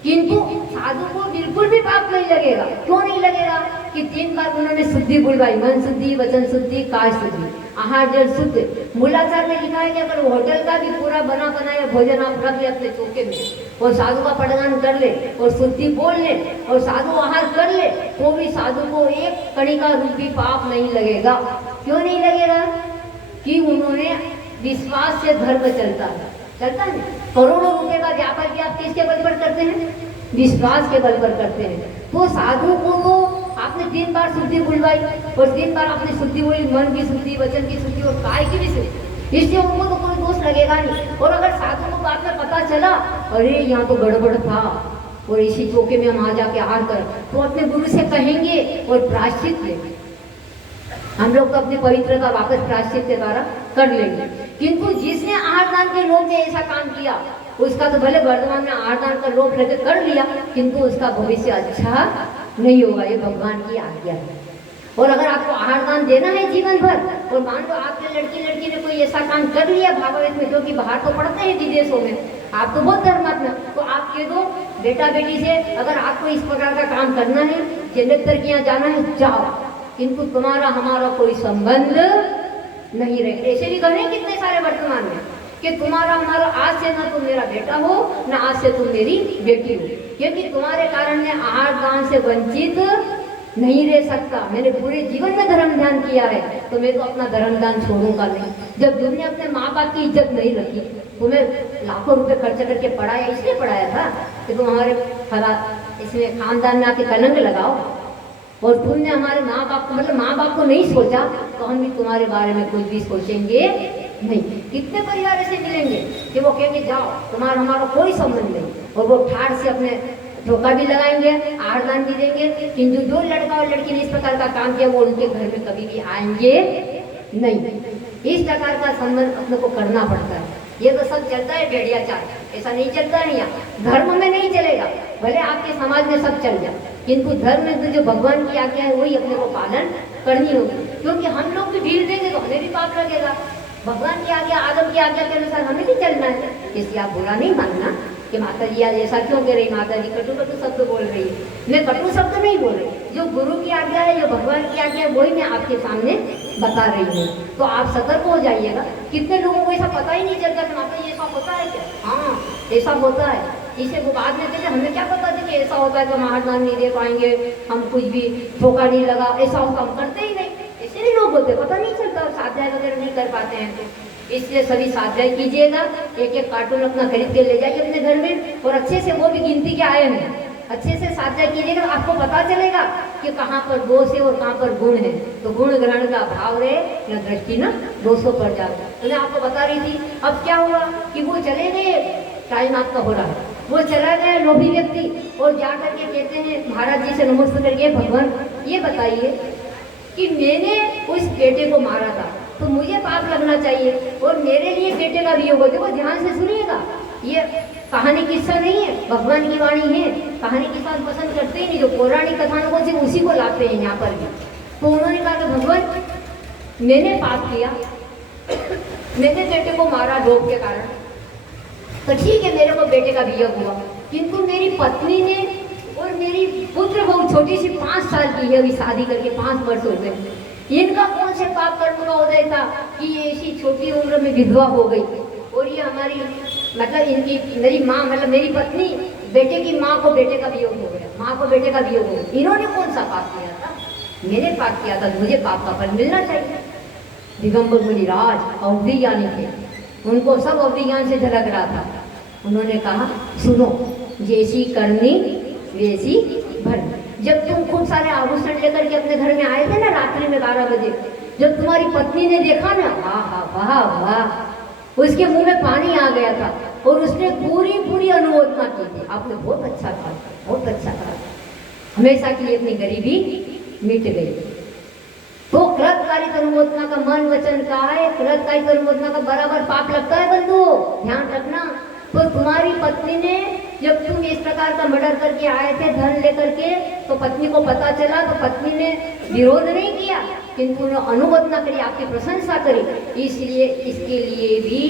किंतु साधु को बिल्कुल भी पाप नहीं लगेगा। क्यों नहीं लगेगा कि 3 बार उन्होंने शुद्धि बुलवाई, मन शुद्धि, वचन शुद्धि, काय शुद्धि, आहार जल शुद्ध। मूलाचार में लिखा है कि अगर होटल का भी पूरा बना बनाया भोजन आप रख ले अपने चौके में और साधु का पठगान कर ले और शुद्धि बोल ले और साधु आहार कर ले, तो भी साधु को एक कणिका रूपी पाप नहीं लगेगा। क्यों नहीं लगेगा कि उन्होंने विश्वास से धर्म चलता है करोड़ों रुपए का व्यापार भी आप किसके बल पर करते हैं? विश्वास के बल पर करते हैं। तो साधु को तो आपने 3 बार शुद्धि बुलवाई और 3 बार आपने शुद्धि बोली, मन की शुद्धि, वचन की शुद्धि और काय की भी शुद्धि, इससे उनको तो कोई दोष लगेगा नहीं। और अगर साधु को बाद में पता चला अरे यहाँ तो गड़बड़ था, और इसी चौके में हम आ जाके आहार कर, तो अपने गुरु से कहेंगे और प्रायश्चित लेंगे। हम लोग तो अपनी पवित्रता वापस प्रायश्चित के द्वारा कर लेंगे। किंतु जिसने आहार दान के लोभ में ऐसा काम किया, उसका तो भले वर्तमान में आहार दान का लोभ लेकर कर लिया, किंतु उसका भविष्य अच्छा नहीं होगा। ये भगवान की आज्ञा है। और अगर आपको आहार दान देना है जीवन भर, और मान लो आपके लड़की ने कोई ऐसा काम कर लिया भागवत में, जो कि बाहर तो पढ़ते हैं विदेशों में, आप तो बहुत धर्मात्मा, तो आप कह दो बेटा बेटी से, अगर आपको इस प्रकार का काम करना है, जन्नत तक यहाँ जाना है, जाओ, किंतु तुम्हारा हमारा कोई संबंध नहीं रहे। ऐसे भी कहने कितने सारे वर्तमान में कि तुम्हारा हमारा आज से ना तुम मेरा बेटा हो, ना आज से तुम मेरी बेटी हो, क्योंकि तुम्हारे कारण मैं आहार दान से वंचित नहीं रह सकता। मैंने पूरे जीवन में धर्म ध्यान किया है, तो मैं तो अपना धर्म दान छोड़ूंगा नहीं। जब तुमने अपने माँ बाप की इज्जत नहीं रखी, तुम्हें लाखों रुपए खर्च करके पढ़ाया, इसलिए पढ़ाया था कि तुम हमारे इसमें खानदान में आके कलंक लगाओ, और तुमने हमारे माँ बाप को, मतलब माँ बाप को नहीं सोचा, तो हम भी तुम्हारे बारे में कुछ भी सोचेंगे नहीं। कितने परिवार ऐसे मिलेंगे कि वो कहेंगे जाओ, तुम्हारा हमारा कोई संबंध नहीं, और वो ठाड़ से अपने धोखा भी लगाएंगे, आहार दान भी देंगे, किंतु जो लड़का और लड़की ने इस प्रकार का काम किया, वो उनके घर में कभी भी आएंगे नहीं। इस प्रकार का संबंध अपने को करना पड़ता है। ये तो सब चलता है भेड़िया चाल, ऐसा नहीं चलता है यहाँ। धर्म में नहीं चलेगा, भले आपके समाज में सब चल जाए, किंतु धर्म में तो जो भगवान की आज्ञा है वही अपने को पालन करनी होगी, क्योंकि हम लोग भी ढील देंगे तो हमें भी पाप लगेगा। भगवान की आज्ञा, आदम की आज्ञा के अनुसार हमें भी चलना है। इसलिए आप बुरा नहीं मानना कि माता जी आज ऐसा क्यों कह रही, माता जी कटु कटु शब्द बोल रही है। मैं कटु शब्द नहीं बोल रही, जो गुरु की आज्ञा है, जो भगवान की आज्ञा है, वही मैं आपके सामने बता रही हूँ। तो आप सतर्क हो जाइएगा। कितने लोगों को ऐसा पता ही नहीं चलता कि माता जी ऐसा होता है क्या? हाँ, ऐसा होता है। इसे वो बाद में कहते हमें क्या पता था कि ऐसा होता है, तो हम आहार दान नहीं दे पाएंगे, हम कुछ भी धोखा नहीं लगा, ऐसा होता, हम करते ही नहीं। ऐसे भी लोग होते, पता नहीं चलता, स्वाध्याय वगैरह नहीं कर पाते हैं। तो इसलिए सभी स्वाध्याय कीजिएगा, एक एक कार्टून अपना खरीद के ले जाइए अपने घर में, और अच्छे से वो भी गिनती के आए हैं, अच्छे से स्वाध्याय कीजिएगा। आपको पता चलेगा कि कहाँ पर दोष है और कहाँ पर गुण है। तो गुण ग्रहण का भाव रहे या दृष्टि न दोषों पर जाता। तो मैं आपको बता रही थी, अब क्या हुआ कि वो चले गए, टाइम आपका हो रहा है, वो चला गया लोभी व्यक्ति, और जा करके कहते हैं महाराज जी से नमस्ते करके, भगवान ये बताइए कि मैंने उस बेटे को मारा था, तो मुझे पाप लगना चाहिए, और मेरे लिए बेटे का वियोग हो। देखो ध्यान से सुनिएगा, ये कहानी किस्सा नहीं है, भगवान की वाणी है। कहानी किस्सा पसंद करते ही नहीं, जो पौराणिक कथानकों से उसी को लाते हैं यहाँ पर भी। तो उन्होंने कहा कि भगवान मैंने पाप किया, मैंने बेटे को मारा लोभ के कारण, तो ठीक है मेरे को बेटे का वियोग हुआ, किंतु मेरी पत्नी ने और मेरी पुत्र बहू छोटी सी 5 साल की है, अभी शादी करके 5 वर्ष हो गए, इनका कौन से पाप कर्म का उदय था कि ये ऐसी छोटी उम्र में विधवा हो गई। और ये हमारी मतलब इनकी मेरी माँ, मतलब मेरी पत्नी बेटे की माँ को बेटे का वियोग हो गया, माँ को बेटे का वियोग हो गया। इन्होंने कौन सा पाप किया था? मैंने पाप किया था, मुझे पाप का फल मिलना चाहिए। दिगंबर मुनिराज अवधि ज्ञानी थे, उनको सब अवधि ज्ञान से झलक रहा था। उन्होंने कहा सुनो, जैसी करनी वैसी भरनी। जब तुम खूब सारे आभूषण लेकर के अपने घर में आए थे ना रात्रि में 12 बजे, जब तुम्हारी पत्नी ने देखा ना, वाह वाह वाह, उसके मुंह में पानी आ गया था, और उसने पूरी पूरी अनुमोदना की थी, आपने बहुत अच्छा कहा, बहुत अच्छा कहा, हमेशा के लिए अपनी गरीबी मिट गई। तो कृतकारित अनुमोदना का मन वचन का है, कृतकारित अनुमोदना का बराबर पाप लगता है बंधु, ध्यान रखना। तो तुम्हारी पत्नी ने, जब तुम इस प्रकार का मर्डर करके आए थे धन लेकर के, तो पत्नी को पता चला, तो पत्नी ने विरोध नहीं किया, किंतु उन्होंने अनुमोदना करी, आपकी प्रशंसा करी। इसलिए इसके लिए भी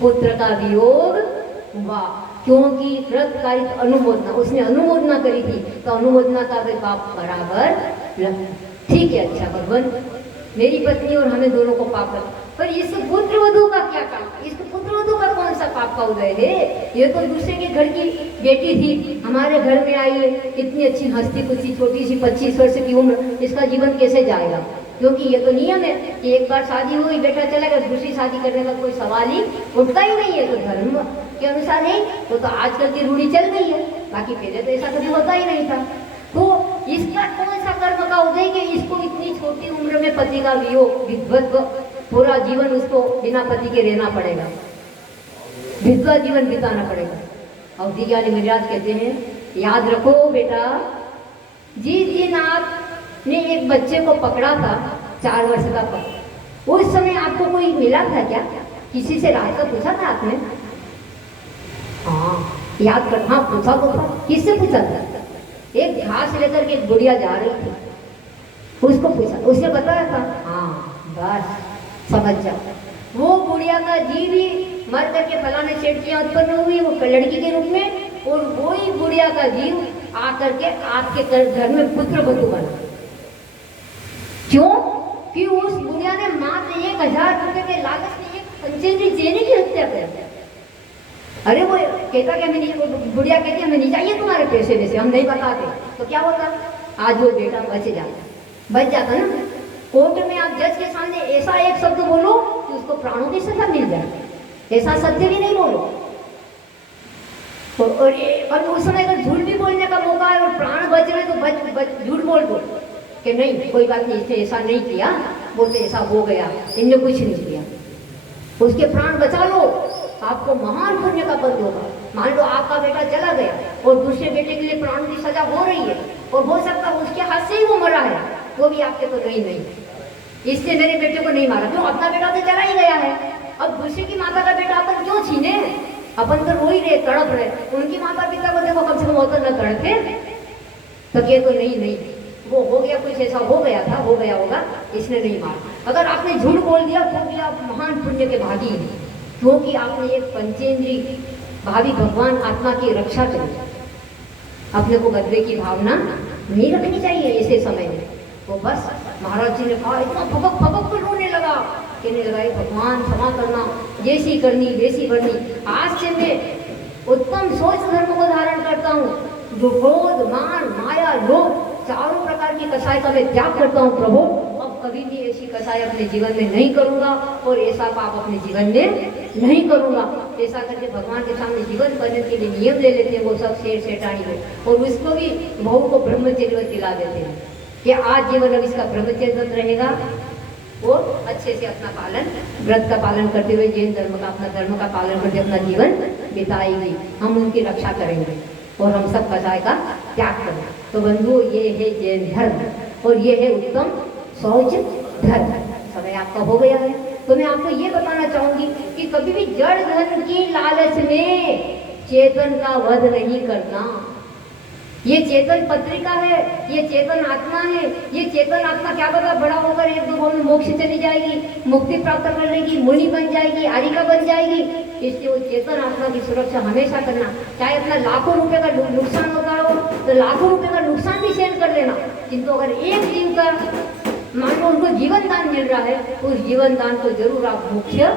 पुत्र का वियोग हुआ, क्योंकि कृतकारित अनुमोदना, उसने अनुमोदना करी थी, तो अनुमोदना का भी पाप बराबर लगा। ठीक है, अच्छा भगवान मेरी पत्नी और हमें दोनों को पाप लगा, पर इस पुत्र वधू का क्या काम? इस पुत्र वधू का कौन सा पाप का उदय है? ये तो दूसरे के घर की बेटी थी, हमारे घर में आई है, इतनी अच्छी हंसती कुछ छोटी सी 25 वर्ष की उम्र, इसका जीवन कैसे जाएगा? क्योंकि ये तो नियम है कि एक बार शादी हुई, बेटा चला गया, दूसरी शादी करने का कोई सवाल ही उठता ही नहीं है। तो धर्म के अनुसार है, तो आजकल की रूढ़ी चल गई है, बाकी पहले तो ऐसा कभी होता ही नहीं था। तो इसका कौन सा कर्म का उदय कि इसको इतनी छोटी उम्र में पति का वियोग, विधवत्व, पूरा जीवन उसको बिना पति के रहना पड़ेगा, विधवा जीवन बिताना पड़ेगा। अवधि ज्ञानी मुनिराज कहते हैं याद रखो बेटा, जिस दिन आपने एक बच्चे को पकड़ा था 4 वर्ष का उस समय आपको कोई मिला था क्या? किसी से रात का पूछा था आपने? हाँ याद कर, हाँ पूछा तो था। किससे पूछा था? एक घास लेकर के एक बुढ़िया जा रही थी, उसको पूछा, उसने बताया था। हाँ बस समझ जाओ, वो बुढ़िया का जीव ही मर करके फलाने सेठ की उत्पन्न हुई वो लड़की के रूप में, और वही बुढ़िया का जीव आकर के आपके घर में पुत्र बधू बना। क्यों? कि उस बुढ़िया ने मात्र 1000 रुपए के लालच में एक पंचेंद्री चेनी की हत्या कर। अरे वो कहता क्या, मैं बुढ़िया कहती है मैं नहीं चाहिए तुम्हारे पैसे वैसे, हम नहीं बताते। तो क्या होता? आज वो बेटा बच जाता ना। कोर्ट में आप जज के सामने ऐसा एक शब्द बोलो कि उसको प्राणों की सजा मिल जाए, ऐसा सत्य भी नहीं बोलो। और उस समय अगर झूठ भी बोलने का मौका है और प्राण बच रहे तो झूठ बोल दो कि नहीं कोई बात नहीं, इसने ऐसा नहीं किया, बोलते ऐसा हो गया, इनने कुछ नहीं किया। उसके प्राण बचा लो, आपको महान पुण्य का पद होगा। मान लो आपका बेटा चला गया और दूसरे बेटे के लिए प्राणों की सजा हो रही है, और हो सकता है उसके हाथ से ही वो मरा है, वो भी आपके तो नहीं इसने मेरे बेटे को नहीं मारा। क्यों? अपना बेटा तो चला ही गया है, अब दूसरे की माता का बेटा अपन क्यों छीने? अपन तो रो ही रहे, तड़प रहे। उनकी माता पिता को देखो, कम से कम वो तो न तड़पे। तो ये तो नहीं वो हो गया, कुछ ऐसा हो गया था, हो गया होगा, इसने नहीं मारा। अगर आपने झूठ बोल दिया तो भी आप महान पुण्य के भागी हैं, क्योंकि आपने एक पंचेंद्री भावी भगवान आत्मा की रक्षा करी। अपने को बदले की भावना नहीं रखनी चाहिए ऐसे समय में। तो बस महाराज जी ने कहा, इतना भबक कर रोने लगा, कहने लगा भगवान क्षमा करना, जैसी करनी वैसी करनी। आज से मैं उत्तम सोच धर्म को धारण करता हूँ, जो क्रोध मान माया लोभ चारों प्रकार की कसाय का मैं त्याग करता हूँ प्रभु। अब कभी भी ऐसी कसाय अपने जीवन में नहीं करूँगा और ऐसा पाप अपने जीवन में नहीं करूँगा। ऐसा करके भगवान के सामने जीवन करने के लिए नियम ले लेते हैं वो सब सेठानी लोग, और उसको भी बहू को ब्रह्मचर्य दिला देते हैं कि आज जीवन अब इसका ब्रह्मचर्य व्रत रहेगा, वो अच्छे से अपना पालन व्रत का पालन करते हुए जैन धर्म का अपना धर्म का पालन करते अपना जीवन बिताएगी। हम उनकी रक्षा करेंगे और हम सब कसाय का त्याग करें। तो बंधुओं, ये है जैन धर्म और ये है उत्तम शौच धर्म। समय आपका हो गया है, तो मैं आपको ये बताना चाहूंगी कि कभी भी जड़ धन की लालच में चेतन का वध नहीं करना। ये चेतन पत्रिका है, ये चेतन आत्मा है। ये चेतन आत्मा क्या पता बड़ा होकर 1-2 में मोक्ष चली जाएगी, मुक्ति प्राप्त कर लेगी, मुनि बन जाएगी, आरिका बन जाएगी। इसलिए वो चेतन आत्मा की सुरक्षा हमेशा करना। चाहे अपना लाखों रुपए का नुकसान होता हो तो लाखों रुपए का नुकसान भी सहन कर लेना, किंतु अगर एक जीव का मान लो उनको जीवन दान मिल रहा है तो उस जीवन दान को जरूर आप मुख्य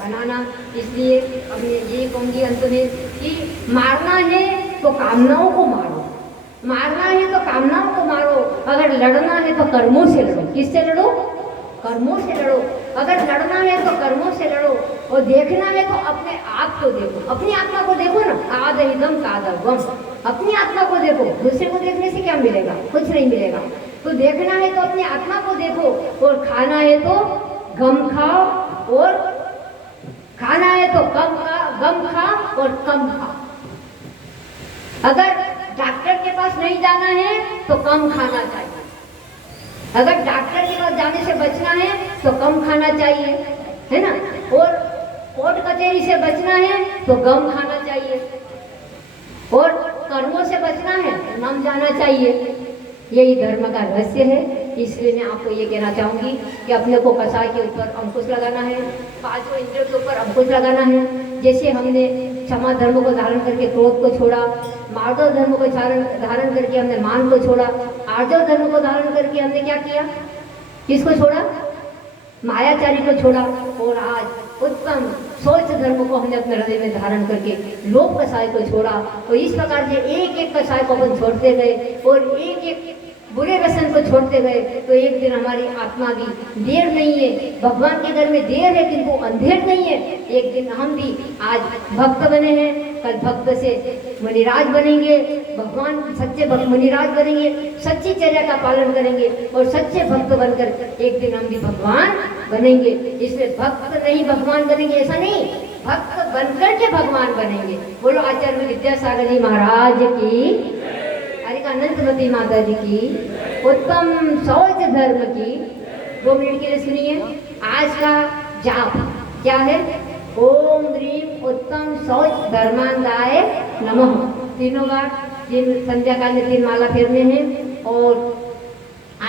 बनाना। इसलिए अब मैं ये कहूँगी अंत में कि मारना है तो कामनाओं को मारो, मारना है तो कामनाओं को मारो। अगर लड़ना है तो कर्मों से लड़ो। किससे लड़ो? कर्मों से लड़ो। अगर लड़ना है तो कर्मों से लड़ो, और देखना है तो अपने आप को देखो, अपनी आत्मा को देखो ना। आदहिदम कादवम, अपनी आत्मा को देखो। दूसरे को देखने से क्या मिलेगा? कुछ नहीं मिलेगा। तो देखना है तो अपनी आत्मा को देखो, और खाना है तो गम खाओ, और खाना है तो गम खाओ और कम खाओ। अगर डॉक्टर के पास नहीं जाना है तो कम खाना चाहिए, अगर डॉक्टर के पास जाने से बचना है तो कम खाना चाहिए, है ना। और कोर्ट कचहरी से बचना है तो गम खाना चाहिए, और कर्मों से बचना है तो नम जाना चाहिए। यही धर्म का रहस्य है। इसलिए मैं आपको ये कहना चाहूँगी कि अपने को कसाय के ऊपर अंकुश लगाना है, 5 इंद्रियों के ऊपर अंकुश लगाना है। जैसे हमने क्षमा धर्म को धारण करके क्रोध को छोड़ा, मार्दव धर्म को धारण करके हमने मान को छोड़ा, आर्जव धर्म को धारण करके हमने क्या किया? किसको छोड़ा? मायाचारी को छोड़ा। और आज उत्तम सोच धर्म को हमने अपने हृदय में धारण करके लोभ कसाय को छोड़ा। तो इस प्रकार से एक एक कसाय को अपन छोड़ते गए और एक एक बुरे व्यसन को छोड़ते गए, तो एक दिन हमारी आत्मा भी, देर नहीं है भगवान के घर में, देर है किंतु अंधेर नहीं है। एक दिन हम भी आज भक्त बने हैं, कल भक्त से मुनिराज बनेंगे, भगवान सच्चे भक्त मुनिराज बनेंगे, सच्ची चर्या का पालन करेंगे और सच्चे भक्त बनकर एक दिन हम भी भगवान बनेंगे। इसलिए भक्त नहीं भगवान बनेंगे ऐसा नहीं, भक्त बनकर के भगवान बनेंगे। बोलो आचार्य विद्यासागर जी महाराज की। कारिका अनंतमती माता जी की उत्तम शौच धर्म की 2 मिनट के लिए सुनिए। आज का जाप क्या है? ओम ह्रीम उत्तम शौच धर्मांगाय नमः। तीनों बार संध्या काल में 3 माला फेरने हैं। और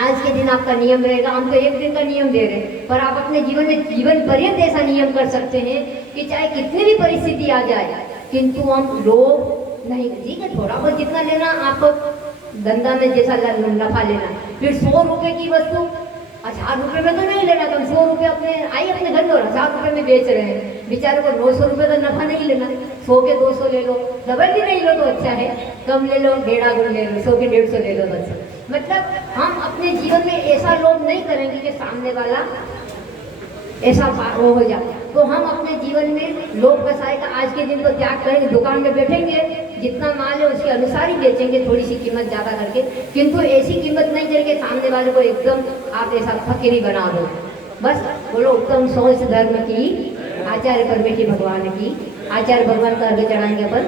आज के दिन आपका नियम रहेगा, हम तो 1 दिन का नियम दे रहे हैं, पर आप अपने जीवन में जीवन पर्यंत ऐसा नियम कर सकते हैं कि चाहे कितनी भी परिस्थिति आ जाए, किंतु हम लोभ नहीं। ठीक है, थोड़ा बहुत जितना लेना आपको धंधा में जैसा नफा लेना, फिर 100 रुपए की वस्तु 1000 रुपये में तो नहीं लेना। तुम 100 रुपये अपने घर में 1000 रुपये में बेच रहे हैं, बेचारे को 900 रुपये का नफा नहीं लेना। 100 के 200 ले लो, डबल भी नहीं लो तो अच्छा है, कम ले लो, 1.5 गुण ले लो, 100 के 150 ले लो बस। मतलब हम अपने जीवन में ऐसा लोभ नहीं करेंगे कि सामने वाला ऐसा वो हो जाए। तो हम अपने जीवन में लोभ कसाई का आज के दिन तो त्याग करेंगे। दुकान में बैठेंगे, जितना माल है उसके अनुसार ही बेचेंगे, थोड़ी सी कीमत ज़्यादा करके, किंतु ऐसी कीमत नहीं करके सामने वाले को एकदम आप ऐसा फकीरी बना दो। बस बोलो उत्तम शौच धर्म की, आचार्य परमेश्वर भगवान की। आचार्य भगवान का अर्घ्य चढ़ाएंगे अपन।